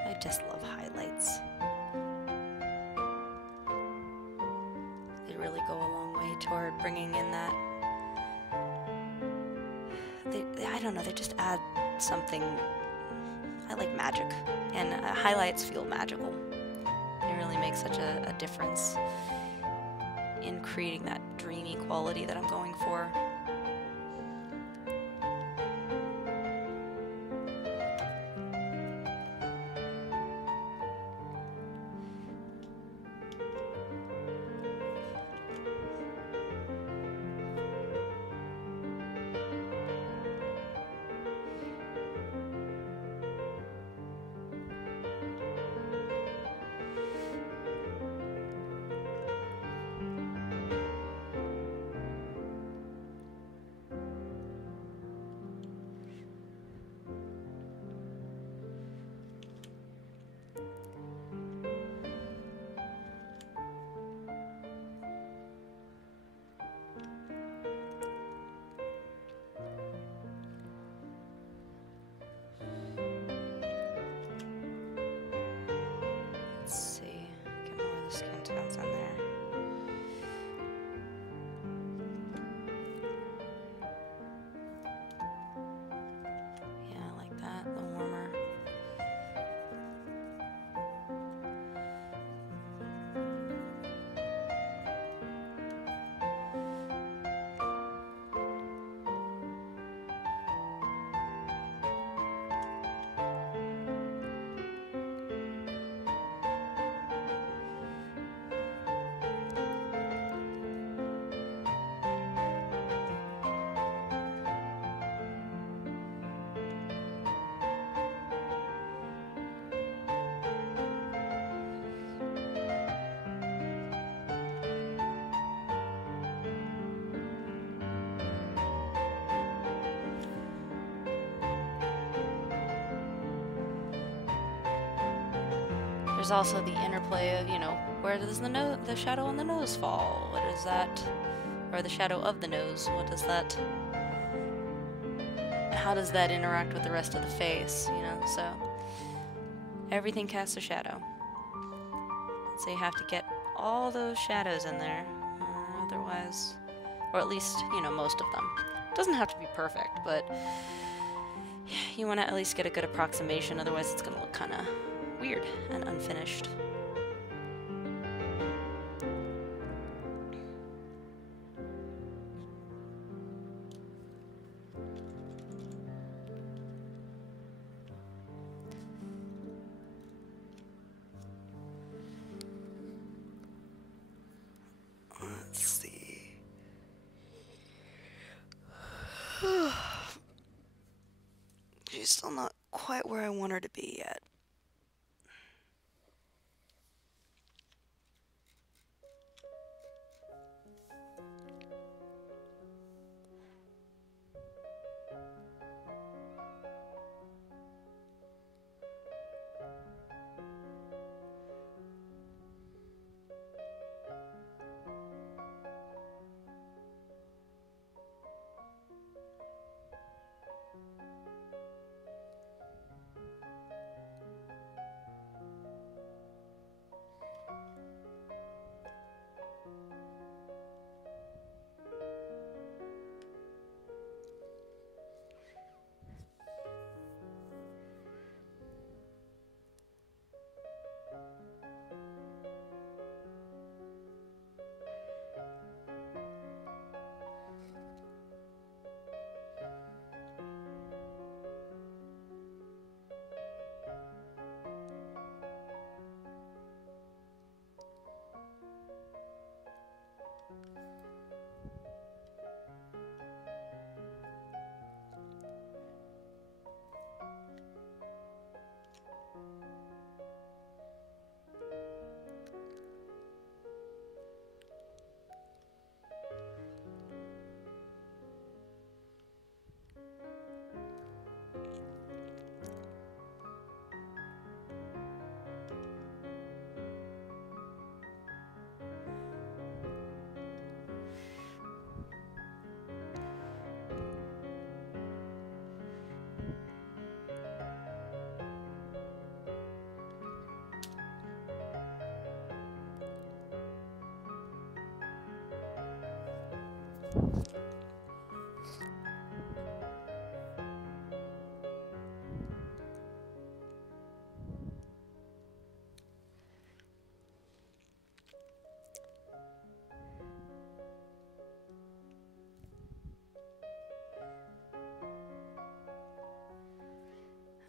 I just love highlights. They really go a long way toward bringing in that. I don't know, they just add something. I like magic, and highlights feel magical. They really make such a difference in creating that dreamy quality that I'm going for. Skin tones in there. Yeah, I like that, a little warmer. There's also the interplay of, you know, where does the shadow on the nose fall? What is that? Or the shadow of the nose, what does that... How does that interact with the rest of the face, you know? So, everything casts a shadow. So you have to get all those shadows in there, otherwise... Or at least, you know, most of them. It doesn't have to be perfect, but... You want to at least get a good approximation, otherwise it's going to look kind of weird and unfinished. Let's see. She's still not quite where I want her to be yet.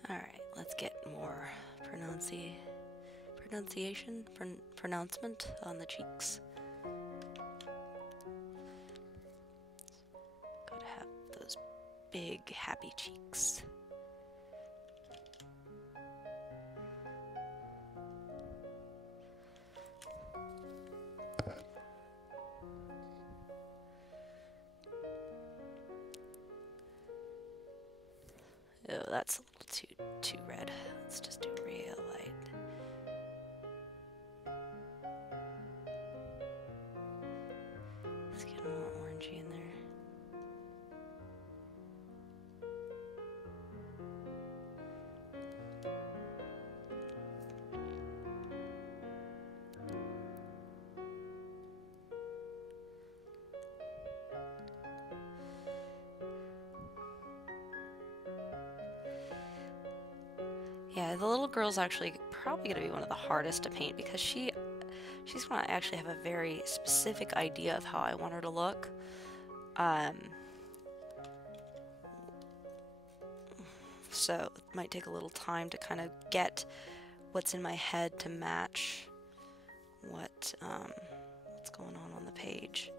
Alright, let's get more pronouncement on the cheeks. Gotta have those big, happy cheeks. Oh, that's a little too red. Let's just do real light. Let's get more orangey in there. Yeah, the little girl's actually probably going to be one of the hardest to paint because she's going to actually have a very specific idea of how I want her to look. So it might take a little time to kind of get what's in my head to match what's going on the page.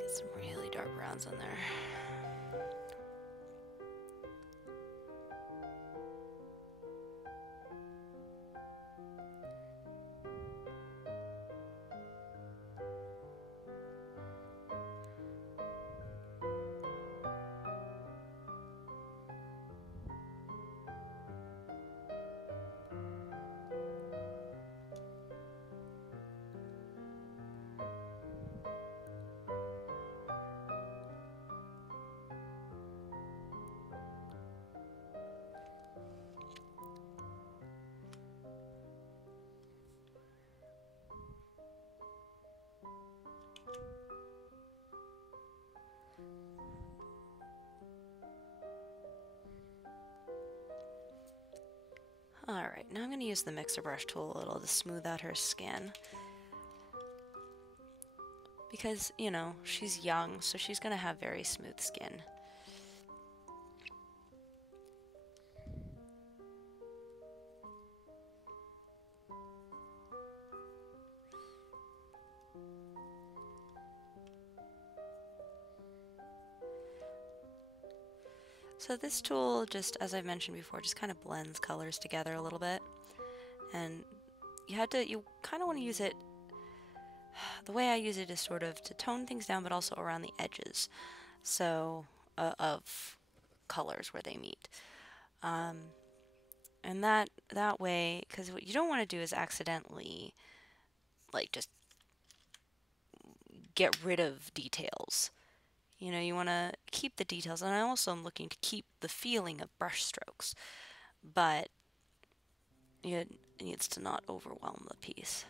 Get some really dark browns in there. Alright, now I'm going to use the mixer brush tool a little to smooth out her skin. Because, you know, she's young, so she's going to have very smooth skin. So this tool, just as I mentioned before, just kind of blends colors together a little bit. And you kind of want to use it, the way I use it is sort of to tone things down, but also around the edges. So, of colors where they meet. And that way, because what you don't want to do is accidentally, like, just get rid of details. You know, you want to keep the details, and I also am looking to keep the feeling of brush strokes, but it needs to not overwhelm the piece.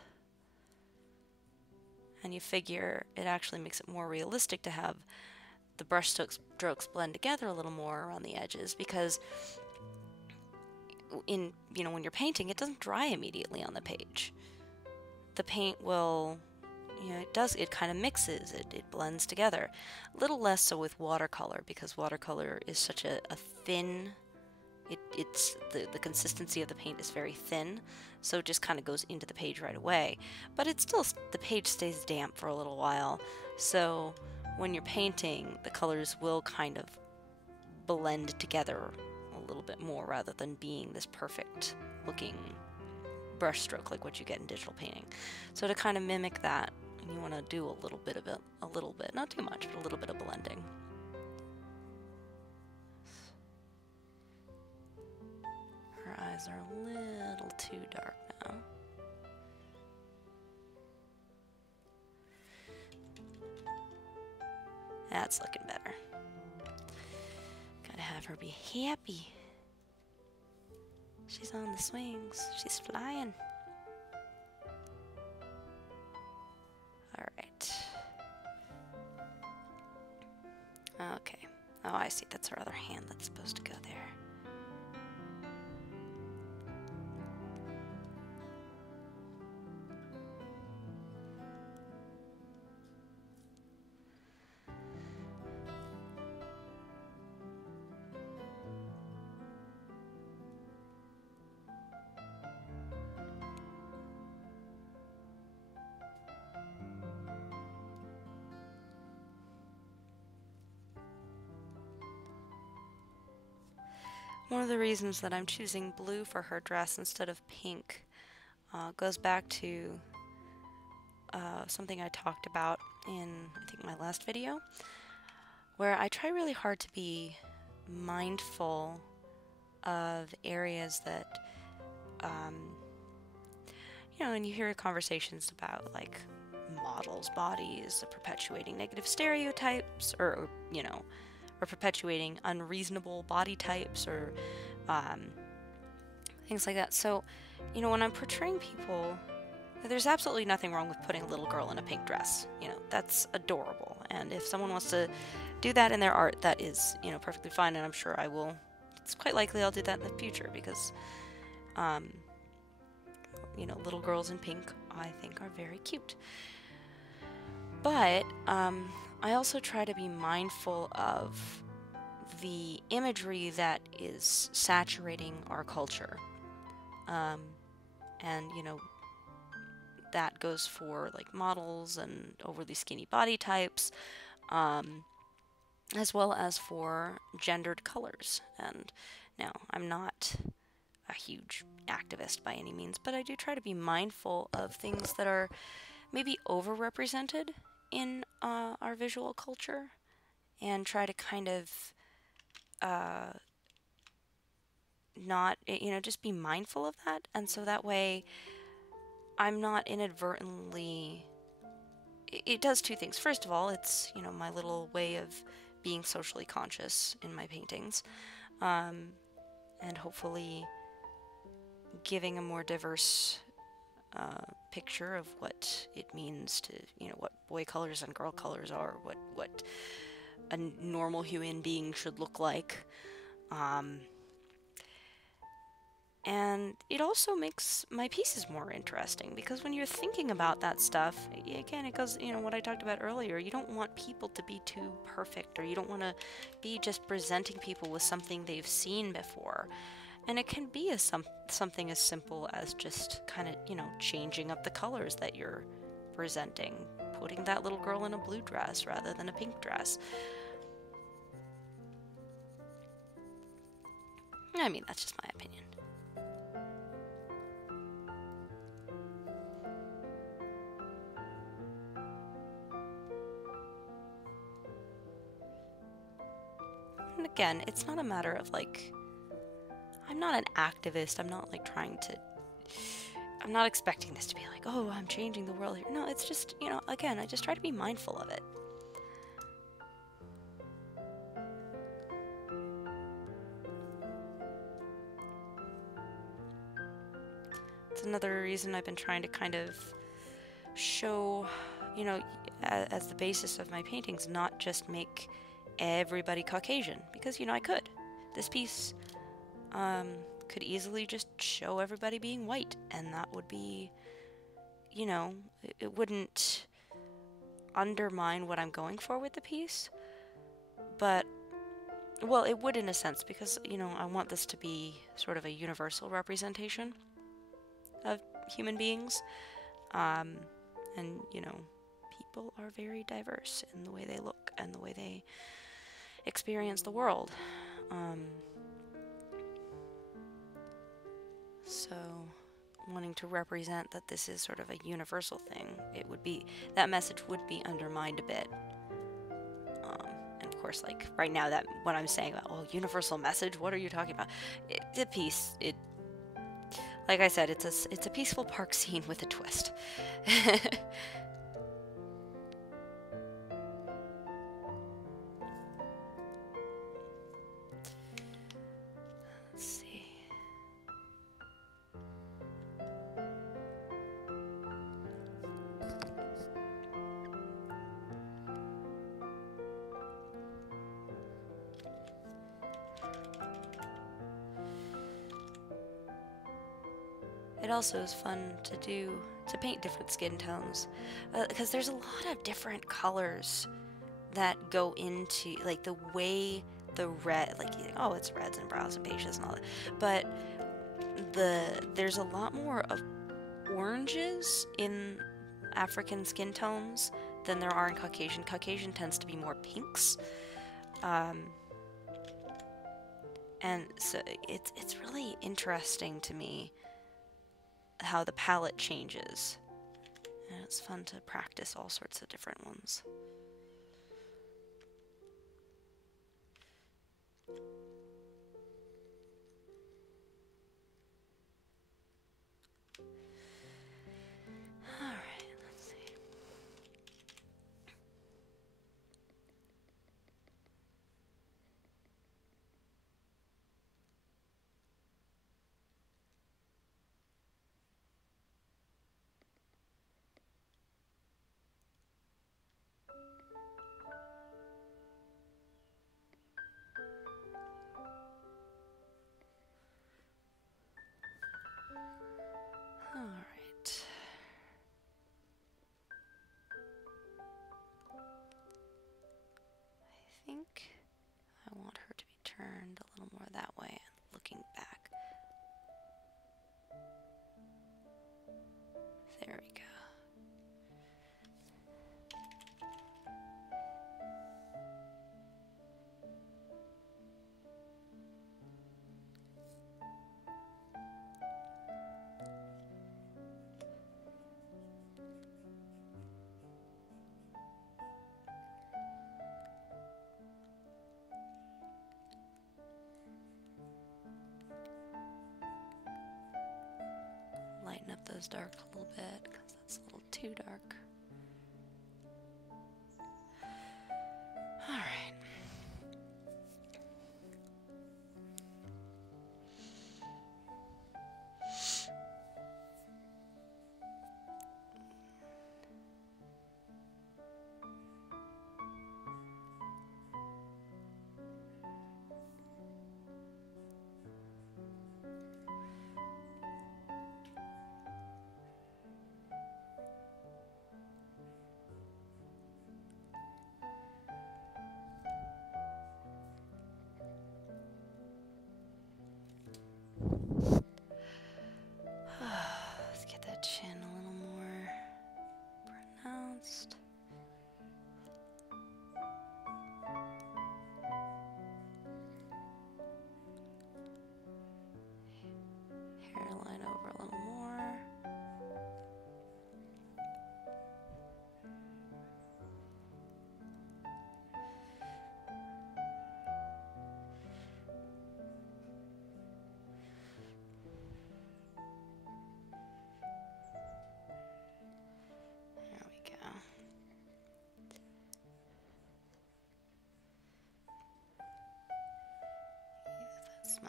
And you figure it actually makes it more realistic to have the brush strokes blend together a little more around the edges, because when you're painting, it doesn't dry immediately on the page. The paint will, it kind of mixes, it blends together. A little less so with watercolor, because watercolor is such a thin, it's the consistency of the paint is very thin, so it just kind of goes into the page right away. But the page stays damp for a little while, so when you're painting, the colors will kind of blend together a little bit more, rather than being this perfect looking brush stroke like what you get in digital painting. So to kind of mimic that, you want to do a little bit of it, not too much, but a little bit of blending. Her eyes are a little too dark now. That's looking better. Gotta have her be happy. She's on the swings. She's flying. Alright. Okay. Oh, I see. That's her other hand that's supposed to go there. One of the reasons that I'm choosing blue for her dress instead of pink goes back to something I talked about in, I think, my last video, where I try really hard to be mindful of areas that, and you hear conversations about, like, models' bodies, perpetuating negative stereotypes, or perpetuating unreasonable body types, or things like that. So, when I'm portraying people, there's absolutely nothing wrong with putting a little girl in a pink dress. That's adorable. And if someone wants to do that in their art, that is, perfectly fine, and I'm sure I will. It's quite likely I'll do that in the future, because, little girls in pink, I think, are very cute. But I also try to be mindful of the imagery that is saturating our culture. And, that goes for, like, models and overly skinny body types, as well as for gendered colors. And now, I'm not a huge activist by any means, but I do try to be mindful of things that are maybe overrepresented in our visual culture, and try to kind of not, just be mindful of that. And so that way I'm not inadvertently, it does two things. First of all, it's, my little way of being socially conscious in my paintings, and hopefully giving a more diverse picture of what it means to, what boy colors and girl colors are, what a normal human being should look like. And it also makes my pieces more interesting, because when you're thinking about that stuff, again, it goes, what I talked about earlier, you don't want people to be too perfect, or you don't want to be just presenting people with something they've seen before. And it can be something as simple as just kind of, changing up the colors that you're presenting, putting that little girl in a blue dress rather than a pink dress. I mean, that's just my opinion. And again, it's not a matter of like, I'm not an activist. I'm not like trying to, I'm not expecting this to be like, oh, I'm changing the world here. No, it's just, you know, again, I just try to be mindful of it. It's another reason I've been trying to kind of show, you know, as the basis of my paintings, not just make everybody Caucasian, because, you know, I could. This piece could easily just show everybody being white, and that would be, you know, it wouldn't undermine what I'm going for with the piece, but, well, it would in a sense, because, you know, I want this to be sort of a universal representation of human beings, and, you know, people are very diverse in the way they look and the way they experience the world. So wanting to represent that this is sort of a universal thing, it would be, that message would be undermined a bit. And of course, like right now, that what I'm saying about, oh, universal message, what are you talking about? The piece, like I said, it's a peaceful park scene with a twist. Let's see. It also is fun to paint different skin tones, because there's a lot of different colors that go into, like, the way the red, like, you think, oh, it's reds and browns and beiges and all that, but there's a lot more of oranges in African skin tones than there are in Caucasian. Caucasian tends to be more pinks, and so it's really interesting to me how the palette changes, and it's fun to practice all sorts of different ones. Alright, let's see. Alright. I think I want her to be turned a little more that way and looking back. There we go. Lighten up those darks a little bit, because that's a little too dark. Alright.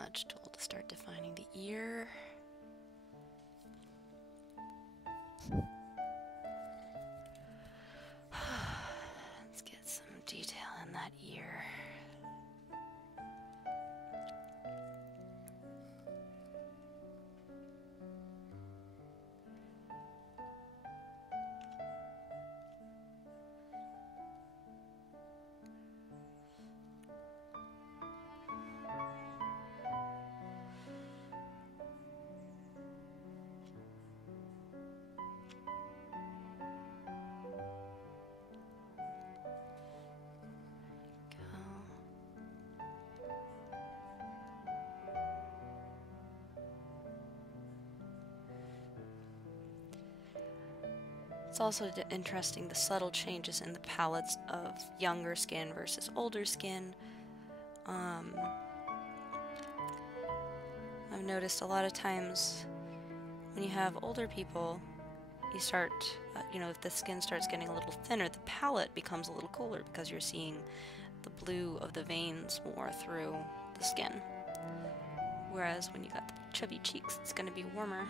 smudge tool to start defining the ear. Let's get some detail in that ear. It's also interesting the subtle changes in the palettes of younger skin versus older skin. I've noticed a lot of times when you have older people, you start, if the skin starts getting a little thinner, the palette becomes a little cooler because you're seeing the blue of the veins more through the skin. Whereas when you got the chubby cheeks, it's going to be warmer.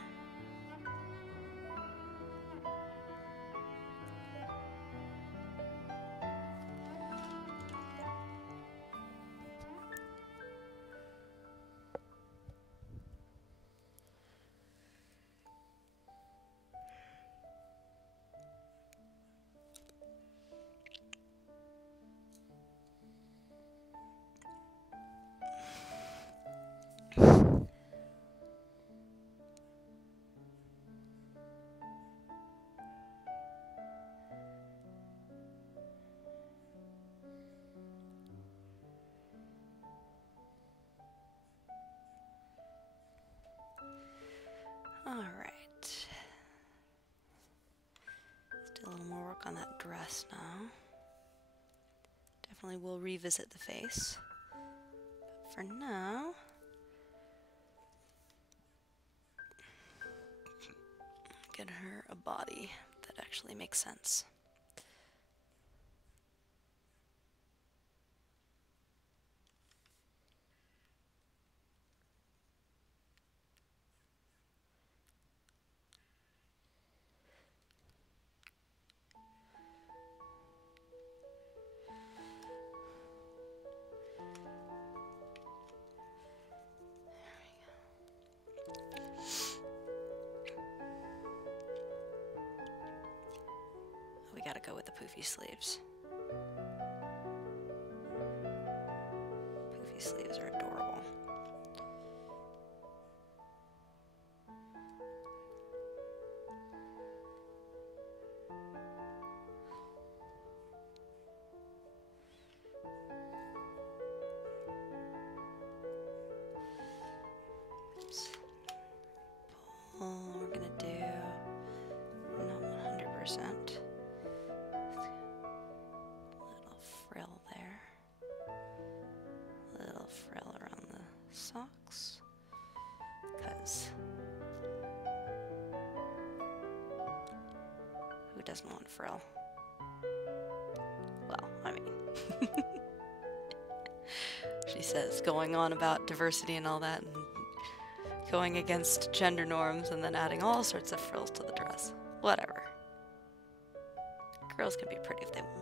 Alright. Let's do a little more work on that dress now. Definitely will revisit the face. But for now, get her a body that actually makes sense. We gotta go with the poofy sleeves. Poofy sleeves are adorable. Oops. Pull, we're gonna do not 100%. Frill there. Little frill around the socks. Because who doesn't want frill? Well, I mean, she says going on about diversity and all that, and going against gender norms, and then adding all sorts of frills to the dress. Whatever. Girls can be pretty if they want.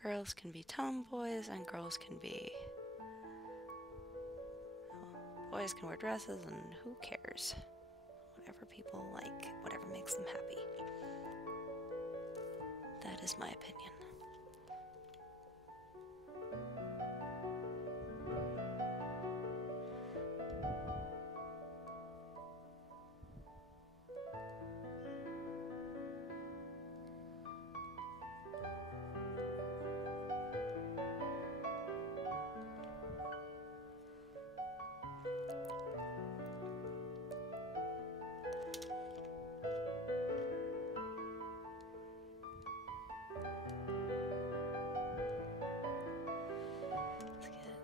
Girls can be tomboys, and girls can be... well, boys can wear dresses, and who cares? Whatever people like, whatever makes them happy. That is my opinion.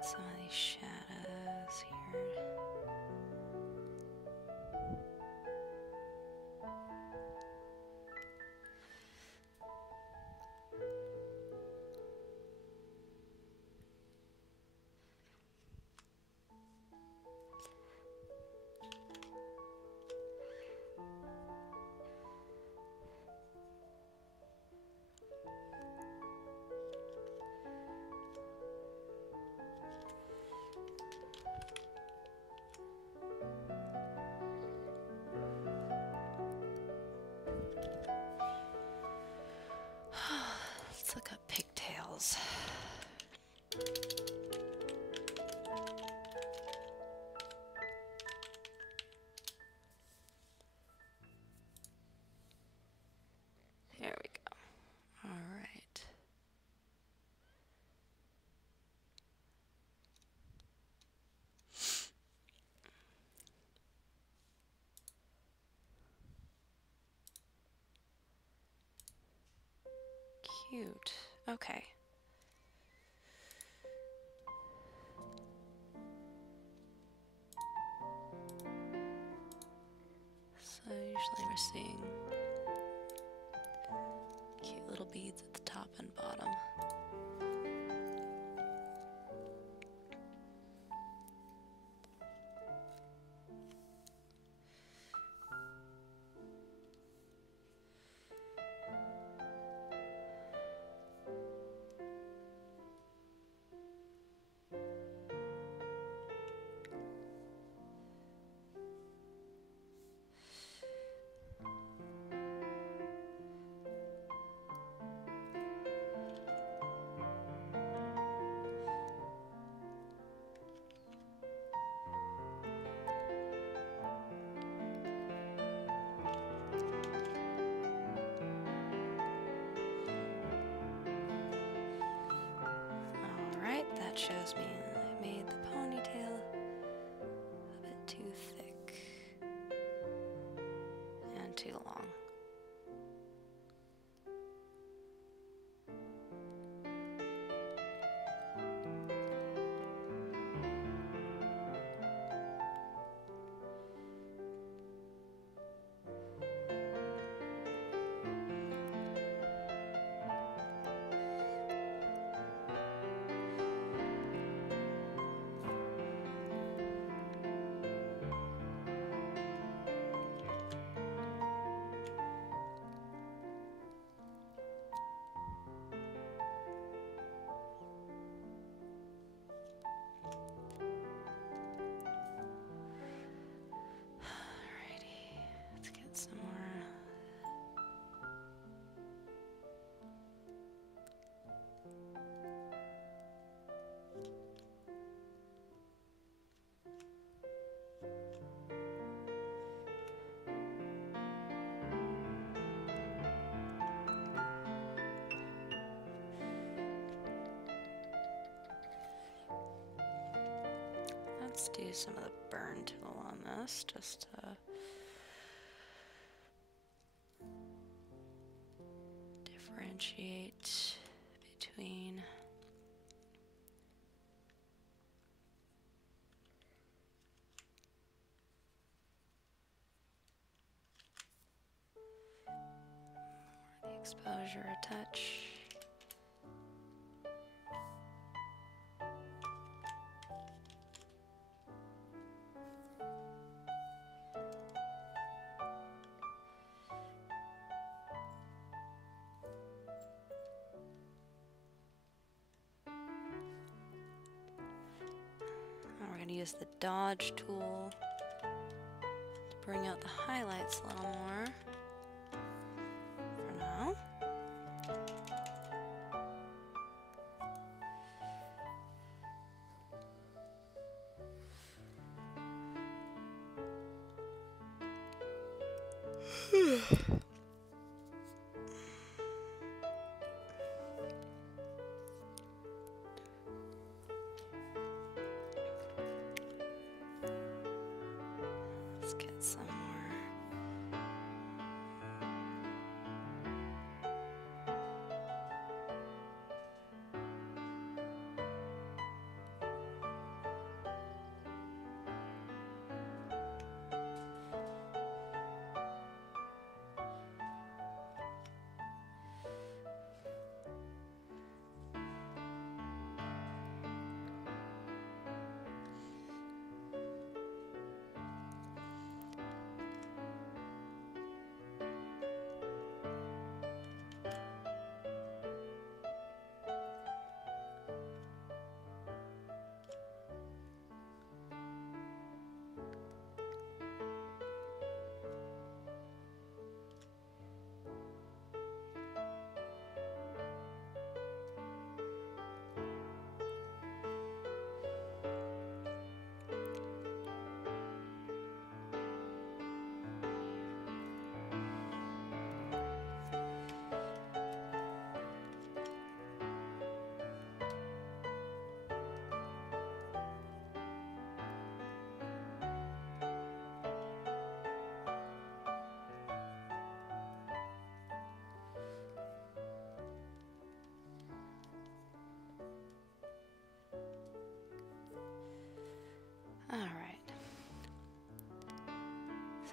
Some of these shadows here. Cute. Okay. So usually we're seeing cute little beads at the top and bottom. Alright, that shows me I made the ponytail a bit too thick and too long. Let's get some more. Let's do some of the burn tool on this, just to differentiate between the exposure a touch. Now we're going to use the dodge tool to bring out the highlights a little more. For now. Let's get some more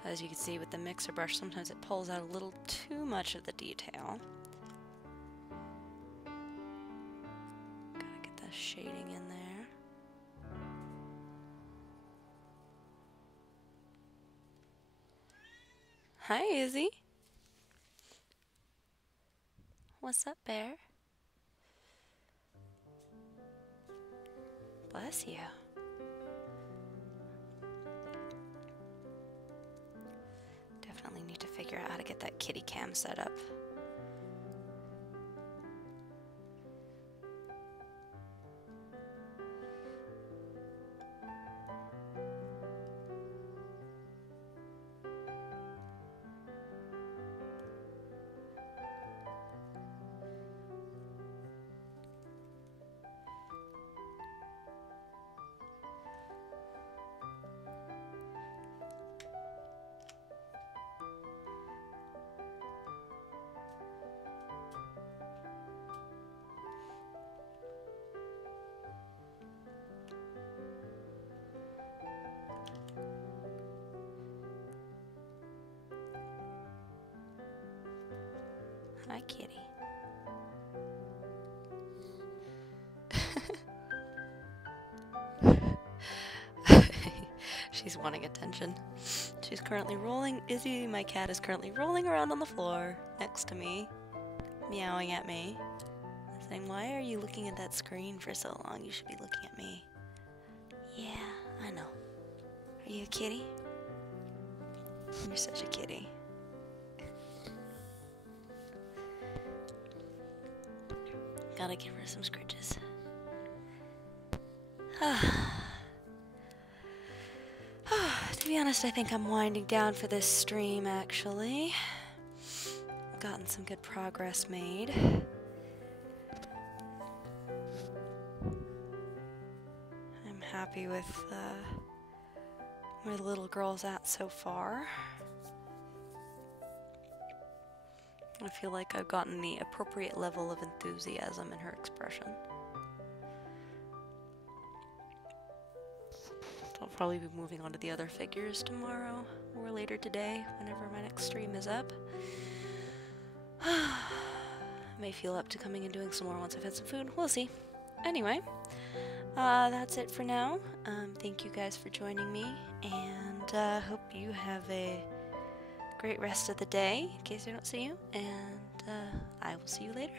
So as you can see with the mixer brush, sometimes it pulls out a little too much of the detail. Gotta get the shading in there. Hi, Izzy. What's up, bear? Bless you. Definitely need to figure out how to get that kitty cam set up. Hi, kitty. She's wanting attention. She's currently rolling. Izzy, my cat, is currently rolling around on the floor next to me, meowing at me, saying, "Why are you looking at that screen for so long? You should be looking at me." Yeah, I know. Are you a kitty? You're such a kitty. Gotta give her some scritches. To be honest, I think I'm winding down for this stream, actually. Gotten some good progress made. I'm happy with where the little girl's at so far. I feel like I've gotten the appropriate level of enthusiasm in her expression. I'll probably be moving on to the other figures tomorrow or later today, whenever my next stream is up. May feel up to coming and doing some more once I've had some food. We'll see. Anyway, that's it for now. Thank you guys for joining me, and hope you have a great rest of the day, in case I don't see you, and I will see you later.